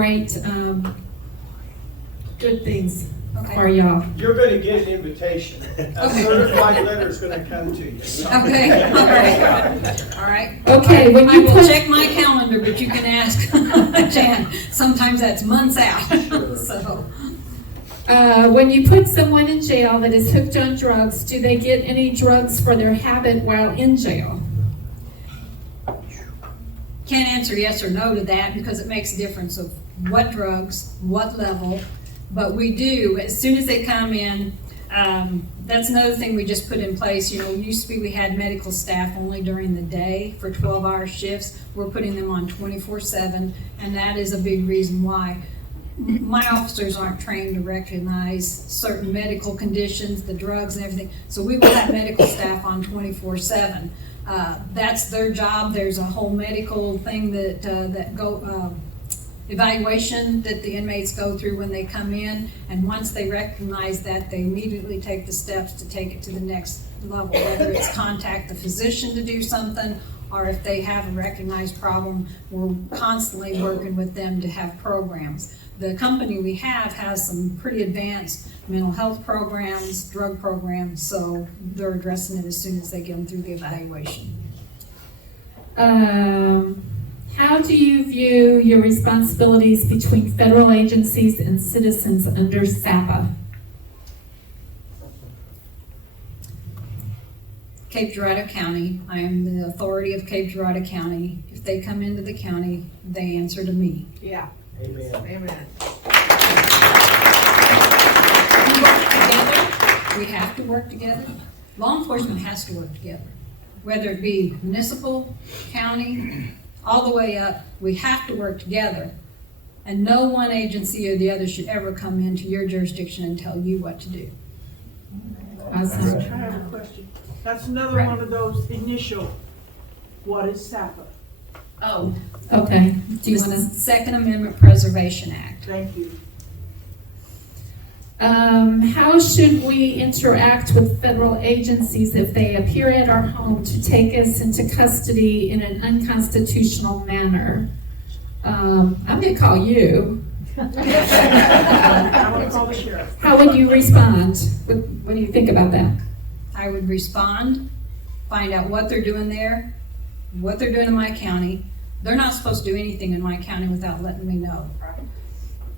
good things for y'all. You're going to get an invitation. A certified letter is going to come to you. okay, all right. Okay, when I you will put, check my calendar, but you can ask Jan. Sometimes that's months out, so. when you put someone in jail that is hooked on drugs, do they get any drugs for their habit while in jail? Can't answer yes or no to that because it makes a difference of what drugs, what level. But we do, as soon as they come in, that's another thing we just put in place. Used to be we had medical staff only during the day for 12-hour shifts. We're putting them on 24/7, and that is a big reason why. My officers aren't trained to recognize certain medical conditions, the drugs and everything. So we will have medical staff on 24/7. That's their job. There's a whole medical thing evaluation that the inmates go through when they come in, and once they recognize that, they immediately take the steps to take it to the next level, whether it's contact the physician to do something, or if they have a recognized problem, we're constantly working with them to have programs. The company we have has some pretty advanced mental health programs, drug programs, so they're addressing it as soon as they get them through the evaluation. How do you view your responsibilities between federal agencies and citizens under SAPA? Cape Girardeau County, I am the authority of Cape Girardeau County. If they come into the county, they answer to me. Yeah. Amen. Amen. We have to work together. Law enforcement has to work together. Whether it be municipal, county, all the way up, we have to work together. And no one agency or the other should ever come into your jurisdiction and tell you what to do. Awesome. I have a question. That's another one of those initial, what is SAPA? Oh, Okay. Do you it's want the to? Second Amendment Preservation Act. Thank you. How should we interact with federal agencies if they appear at our home to take us into custody in an unconstitutional manner? I'm going to call you. I want to call the sheriff. How would you respond? What do you think about that? I would respond, find out what they're doing there, what they're doing in my county. They're not supposed to do anything in my county without letting me know.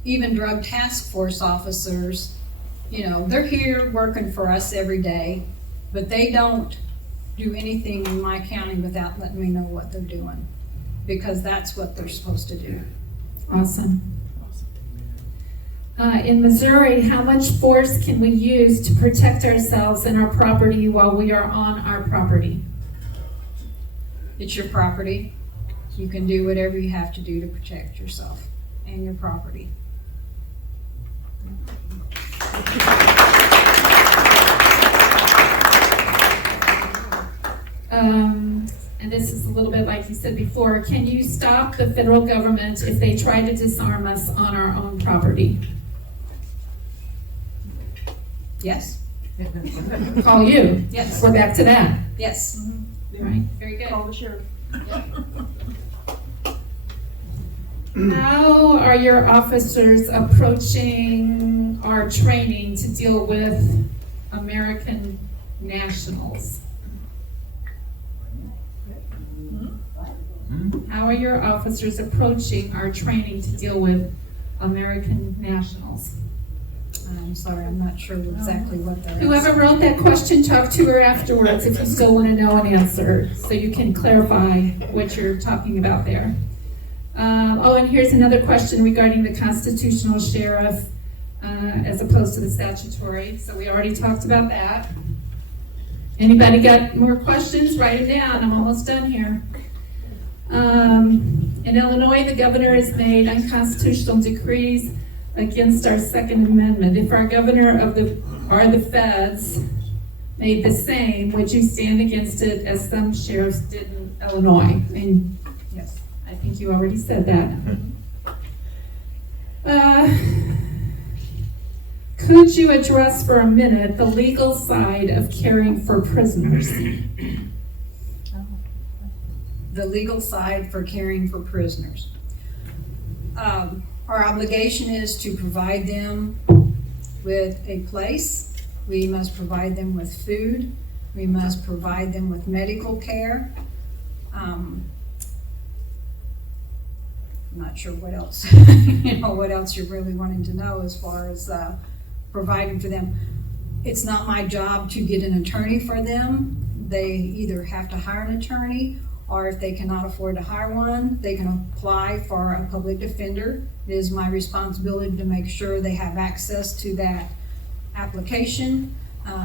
Even drug task force officers, they're here working for us every day, but they don't do anything in my county without letting me know what they're doing, because that's what they're supposed to do. Awesome. In Missouri, how much force can we use to protect ourselves and our property while we are on our property? It's your property. You can do whatever you have to do to protect yourself and your property. and this is a little bit like you said before, can you stop the federal government if they try to disarm us on our own property? Yes, Call you. yes, We're back to that, yes. right? Very good. Call the sheriff. How are your officers approaching our training to deal with American nationals? How are your officers approaching our training to deal with American nationals? I'm sorry, I'm not sure exactly what they're. Whoever wrote that question, talk to her afterwards if you still want to know an answer, so you can clarify what you're talking about there. Oh, and here's another question regarding the constitutional sheriff as opposed to the statutory. So we already talked about that. Anybody got more questions? Write them down. I'm almost done here. In Illinois, the governor has made unconstitutional decrees against our Second Amendment. If our governor or the feds made the same, would you stand against it as some sheriffs did in Illinois? And Yes. I think you already said that. Could you address for a minute the legal side of caring for prisoners? The legal side for caring for prisoners. Our obligation is to provide them with a place. We must provide them with food. We must provide them with medical care. I'm not sure what else, what else you're really wanting to know as far as providing for them. It's not my job to get an attorney for them. They either have to hire an attorney, or if they cannot afford to hire one, they can apply for a public defender. It is my responsibility to make sure they have access to that application.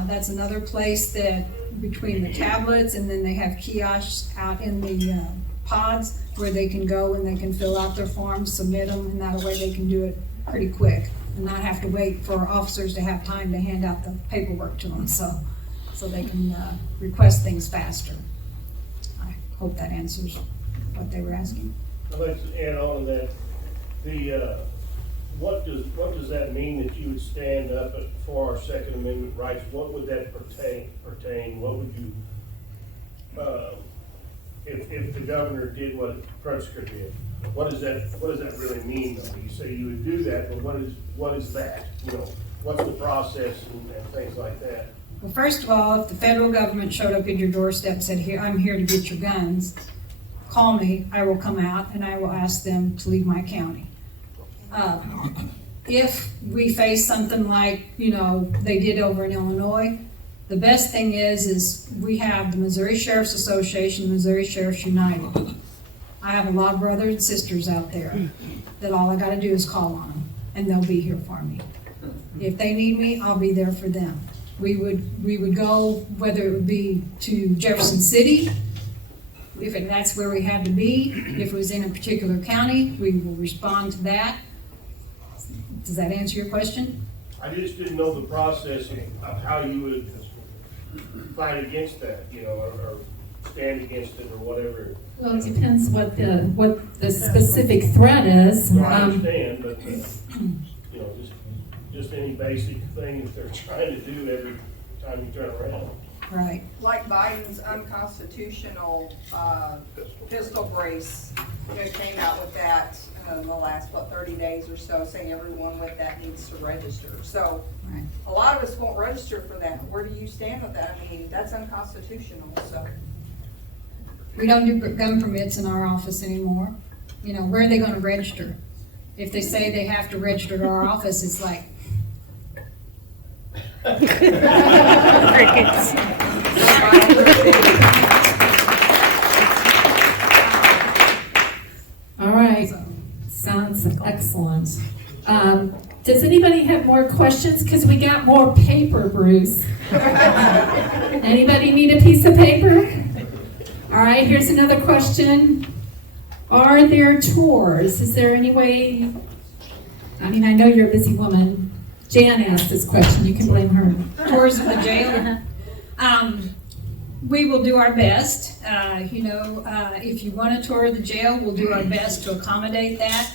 That's another place that between the tablets, and then they have kiosks out in the pods where they can go and they can fill out their forms, submit them, and that way they can do it pretty quick and not have to wait for officers to have time to hand out the paperwork to them, so they can request things faster. I hope that answers what they were asking. I'd like to add on to that. What does that mean that you would stand up for our Second Amendment rights? What would that pertain? What would you, if the governor did what Pritzker did? What does that really mean though? You say you would do that, but what is that? What's the process and things like that? Well, first of all, if the federal government showed up at your doorstep and said, "Here, I'm here to get your guns," call me, I will come out and I will ask them to leave my county. If we face something like, they did over in Illinois, the best thing is we have the Missouri Sheriff's Association, Missouri Sheriff's United. I have a lot of brothers and sisters out there that all I gotta do is call on them and they'll be here for me. If they need me, I'll be there for them. We would go, whether it would be to Jefferson City, if that's where we had to be. If it was in a particular county, we will respond to that. Does that answer your question? I just didn't know the process of how you would fight against that, or stand against it or whatever. Well, it depends what the specific threat is. No, I understand, but just any basic thing that they're trying to do every time you turn around. Right. Like Biden's unconstitutional pistol brace, came out with that in the last, 30 days or so, saying everyone with that needs to register. So Right. a lot of us won't register for that. Where do you stand with that? I mean, that's unconstitutional, so. We don't do gun permits in our office anymore. Where are they gonna register? If they say they have to register to our office, it's like. All right, sounds excellent. Does anybody have more questions? Because we got more paper, Bruce. Anybody need a piece of paper? All right, here's another question. Are there tours? Is there any way, I know you're a busy woman. Jan asked this question, you can blame her. Tours of the jail. we will do our best. If you want to tour the jail, we'll do our best to accommodate that.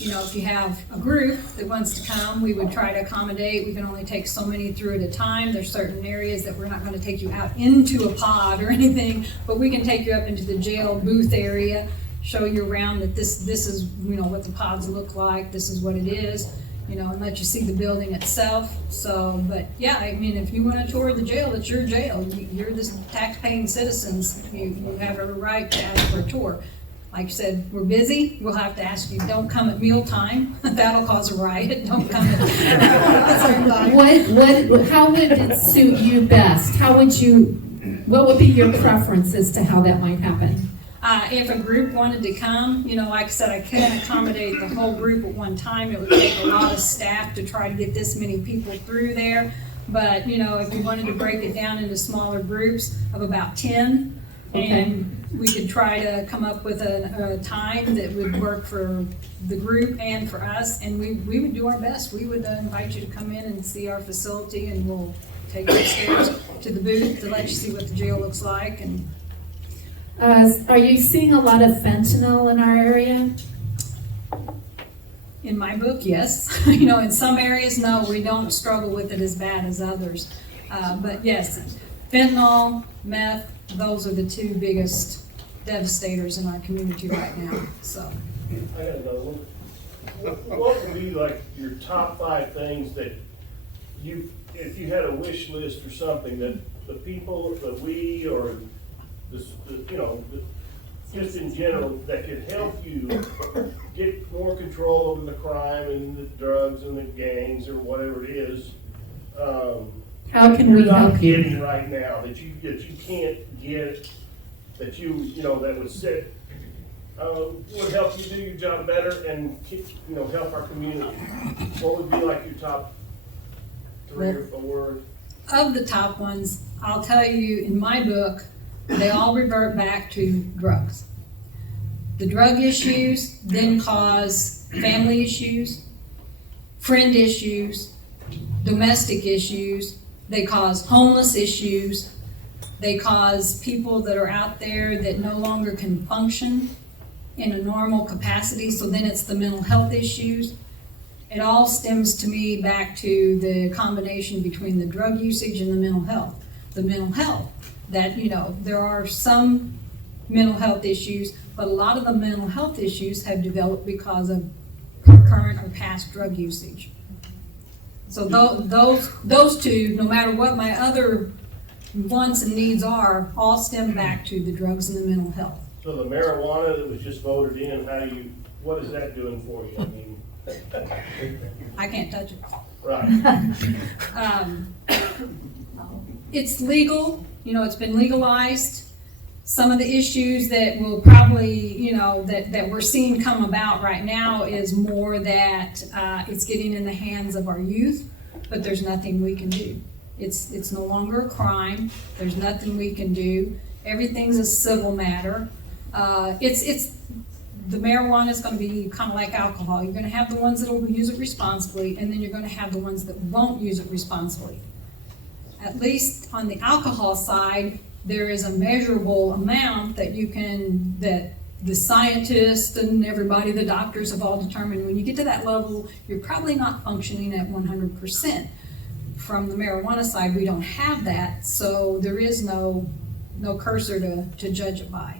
If you have a group that wants to come, we would try to accommodate. We can only take so many through at a time. There's certain areas that we're not going to take you out into a pod or anything, but we can take you up into the jail booth area, show you around that this is, what the pods look like, this is what it is, and let you see the building itself. So, but yeah, if you want to tour the jail, it's your jail. You're the tax-paying citizens. You have every right to ask for a tour. Like you said, we're busy. We'll have to ask you, don't come at mealtime. That'll cause a riot. Don't come at certain time. How would it suit you best? What would be your preference as to how that might happen? If a group wanted to come, like I said, I couldn't accommodate the whole group at one time. It would take a lot of staff to try to get this many people through there. But, if you wanted to break it down into smaller groups of about 10, and we could try to come up with a time that would work for the group and for us, and we would do our best. We would invite you to come in and see our facility, and we'll take you upstairs to the booth to let you see what the jail looks like. And are you seeing a lot of fentanyl in our area? in my book, yes. In some areas, no, we don't struggle with it as bad as others. But yes, fentanyl, meth, those are the two biggest devastators in our community right now, so. I got another one. What would be like your top 5 things that if you had a wish list or something that the people, that we, or just in general, that could help you get more control over the crime and the drugs and the gangs or whatever it is? How can we help you? Getting right now that you can't get, that that would set would help you do your job better and help our community. What would be like your top 3 or 4? Of the top ones, I'll tell you, in my book, they all revert back to drugs. The drug issues then cause family issues, friend issues, domestic issues. They cause homeless issues. They cause people that are out there that no longer can function in a normal capacity, so then it's the mental health issues. It all stems to me back to the combination between the drug usage and the mental health. The mental health, that, there are some mental health issues, but a lot of the mental health issues have developed because of current or past drug usage. So those two, no matter what my other wants and needs are, all stem back to the drugs and the mental health. So the marijuana that was just voted in, what is that doing for you? I mean, I can't touch it. right. It's legal, it's been legalized. Some of the issues that will probably, that we're seeing come about right now is more that it's getting in the hands of our youth, but there's nothing we can do. It's no longer a crime. There's nothing we can do. Everything's a civil matter. The marijuana is going to be kind of like alcohol. You're going to have the ones that will use it responsibly, and then you're going to have the ones that won't use it responsibly. At least on the alcohol side, there is a measurable amount that that the scientists and everybody, the doctors have all determined when you get to that level, you're probably not functioning at 100%. From the marijuana side, we don't have that, so there is no cursor to judge it by.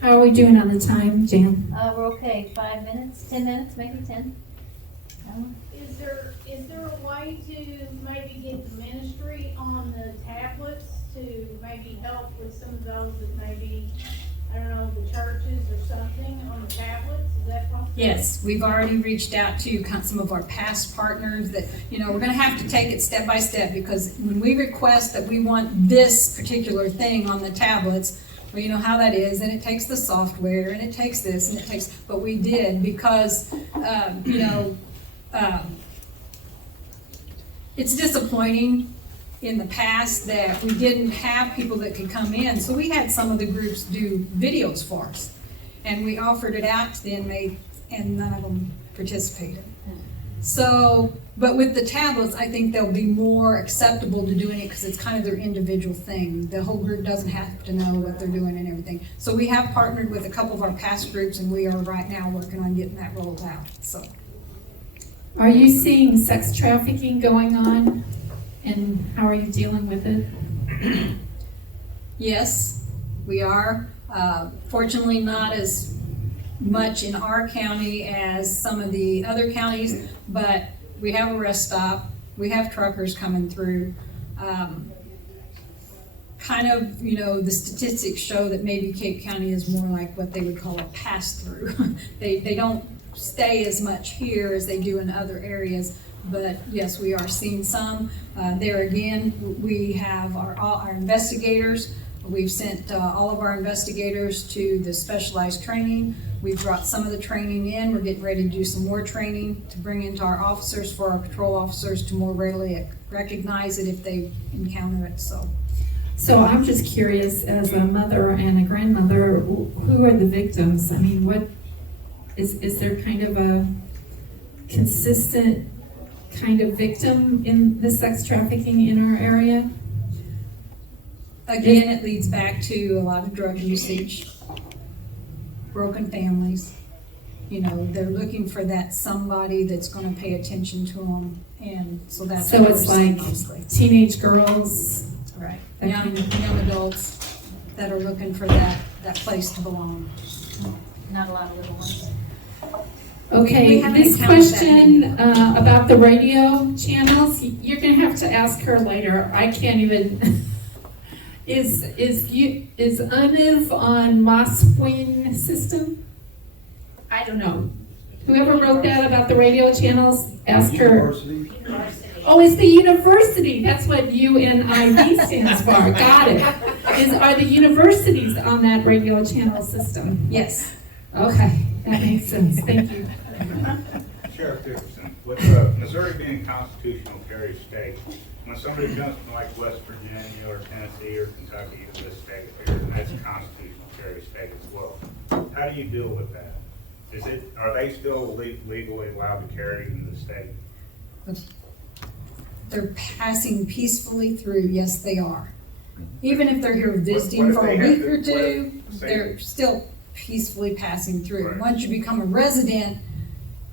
How are we doing on the time, Jan? We're okay, 5 minutes, 10 minutes, maybe 10. Is there a way to maybe get the ministry on the tablets to maybe help with some of those that maybe, I don't know, the churches or something on the tablets? Is that possible? Yes, we've already reached out to some of our past partners that, we're going to have to take it step by step, because when we request that we want this particular thing on the tablets, well, you know how that is, and it takes the software, and it takes this, and it takes, but we did because, it's disappointing in the past that we didn't have people that could come in. So we had some of the groups do videos for us, and we offered it out to the inmates, and none of them participated. So, but with the tablets, I think they'll be more acceptable to doing it because it's kind of their individual thing. The whole group doesn't have to know what they're doing and everything. So we have partnered with a couple of our past groups, and we are right now working on getting that rolled out, so. Are you seeing sex trafficking going on? And how are you dealing with it? Yes, we are. Fortunately, not as much in our county as some of the other counties, but we have a rest stop. We have truckers coming through. Kind of, the statistics show that maybe Cape County is more like what they would call a pass-through. They don't stay as much here as they do in other areas, but yes, we are seeing some. There again, we have our investigators. We've sent all of our investigators to the specialized training. We've brought some of the training in. We're getting ready to do some more training to bring into our officers for our patrol officers to more readily recognize it if they encounter it, so. So I'm just curious, as a mother and a grandmother, who are the victims? I mean, what is there kind of a consistent kind of victim in the sex trafficking in our area? Again, it leads back to a lot of drug usage, broken families. They're looking for that somebody that's gonna pay attention to them, and so that's. So what it's we're seeing like mostly. teenage girls? Right, that young kind of- adults that are looking for that place to belong. Not a lot of little ones. Okay, We haven't this encountered that question many. about the radio channels, you're gonna have to ask her later. I can't even. Is UNIV on Mosquin system? I don't know. Whoever wrote that about the radio channels, ask her. Oh, it's the university. That's what UNIV stands for. Got it. Are the universities on that radio channel system? Yes. Okay, that makes sense. Thank you. Sheriff Dickerson, with Missouri being a constitutional carry state, when somebody comes from like West Virginia or Tennessee or Kentucky to this state here, and that's a constitutional carry state as well, how do you deal with that? Are they still legally allowed to carry in the state? They're passing peacefully through, yes, they are. Even if they're here visiting What if for they a have week to- or two, what if- they're still peacefully passing through. Right. Once you become a resident,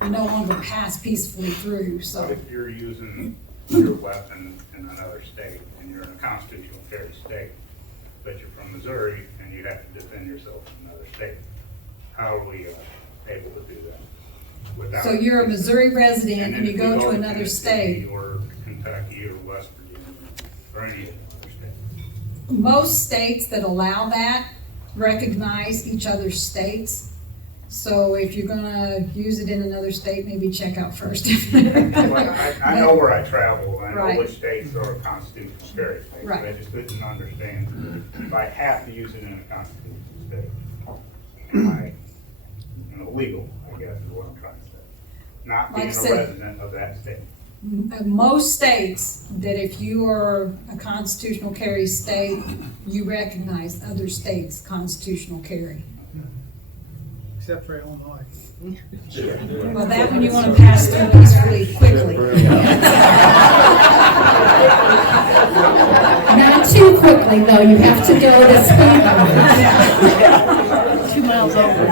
you no longer pass peacefully through, What so. if you're using your weapon in another state and you're in a constitutional carry state, but you're from Missouri and you have to defend yourself in another state? How are we able to do that? Without- So you're a Missouri resident and then you if we go to another Tennessee state. Or Kentucky or West Virginia or any other state. Most states that allow that recognize each other's states. So if you're gonna use it in another state, maybe check out first. Well, I know where I travel, I know Right. which states are constitutional carry states, but I Right. just didn't understand if I have to use it in a constitutional state. Am I, legal, I guess is what I'm trying to say. Not Like being I a said- resident of that state. Most states, that if you are a constitutional carry state, you recognize other states' constitutional carry. Except for Illinois. Well, that one you want to pass through peacefully, quickly. Not too quickly, though. You have to go at a speed limit. 2 miles over.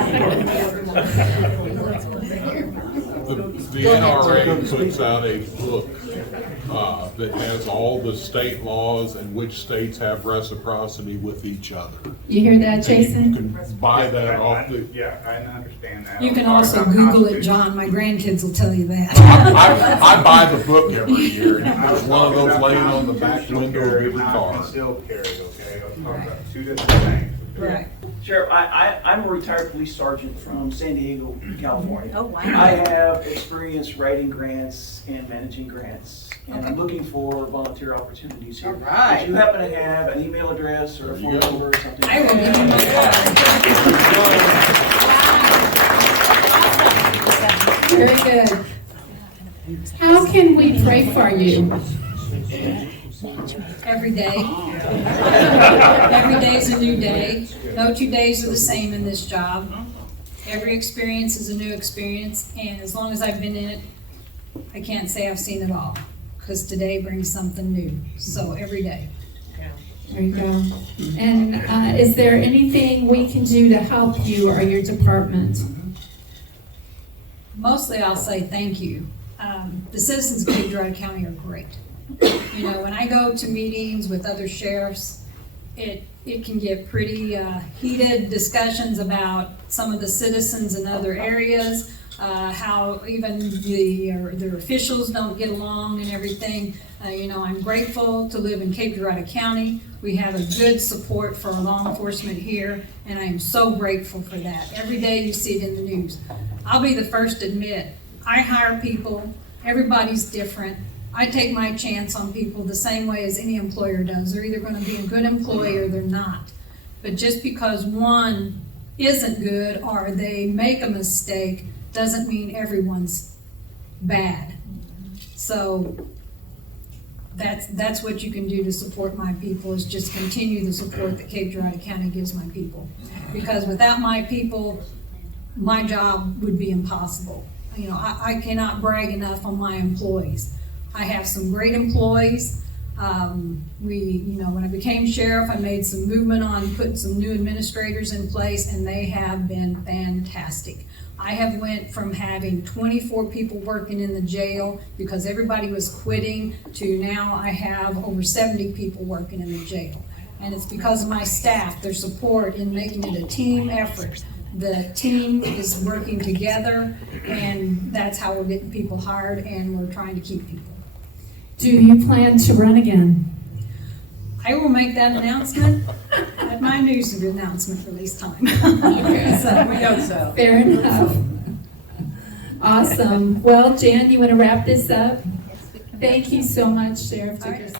The NRA puts out a book that has all the state laws and which states have reciprocity with each other. You hear that, You Jason? can buy that off the. Yeah, I understand that. You can I'm also talking about Google it, constitutional- John. My grandkids will tell you that. I buy the book every year, and I was there's one of talking those about laying on the back constitutional window of carry, every not car. concealed carry, okay? I was talking about two different things. Right. Sheriff, I'm a retired police sergeant from San Diego, California. Oh, wow. I have experience writing grants and managing grants, and I'm looking for volunteer opportunities here. All right. If you happen to have an email address or a phone number or something. I will give you my card. Very good. How can we pray for you? Every day. Every day's a new day. No 2 days are the same in this job. Every experience is a new experience, and as long as I've been in it, I can't say I've seen it all, because today brings something new, so every day. There you go. And is there anything we can do to help you or your department? Mostly I'll say thank you. The citizens of Cape Girardeau County are great. You know, when I go to meetings with other sheriffs, it can get pretty heated discussions about some of the citizens in other areas, how even their officials don't get along and everything. You know, I'm grateful to live in Cape Girardeau County. We have a good support for law enforcement here, and I am so grateful for that. Every day you see it in the news. I'll be the first to admit, I hire people, everybody's different. I take my chance on people the same way as any employer does. They're either going to be a good employee or they're not. But just because one isn't good or they make a mistake doesn't mean everyone's bad. So that's what you can do to support my people, is just continue the support that Cape Girardeau County gives my people. Because without my people, my job would be impossible. You know, I cannot brag enough on my employees. I have some great employees. You know, when I became sheriff, I made some movement on putting some new administrators in place, and they have been fantastic. I have went from having 24 people working in the jail because everybody was quitting to now I have over 70 people working in the jail. And it's because of my staff, their support in making it a team effort. The team is working together, and that's how we're getting people hired, and we're trying to keep people. Do you plan to run again? I will make that announcement at my news announcement release time. Okay. So we hope so. Fair enough. Awesome. Well, Jan, you want to wrap this up? Thank you so much, Sheriff Dickerson.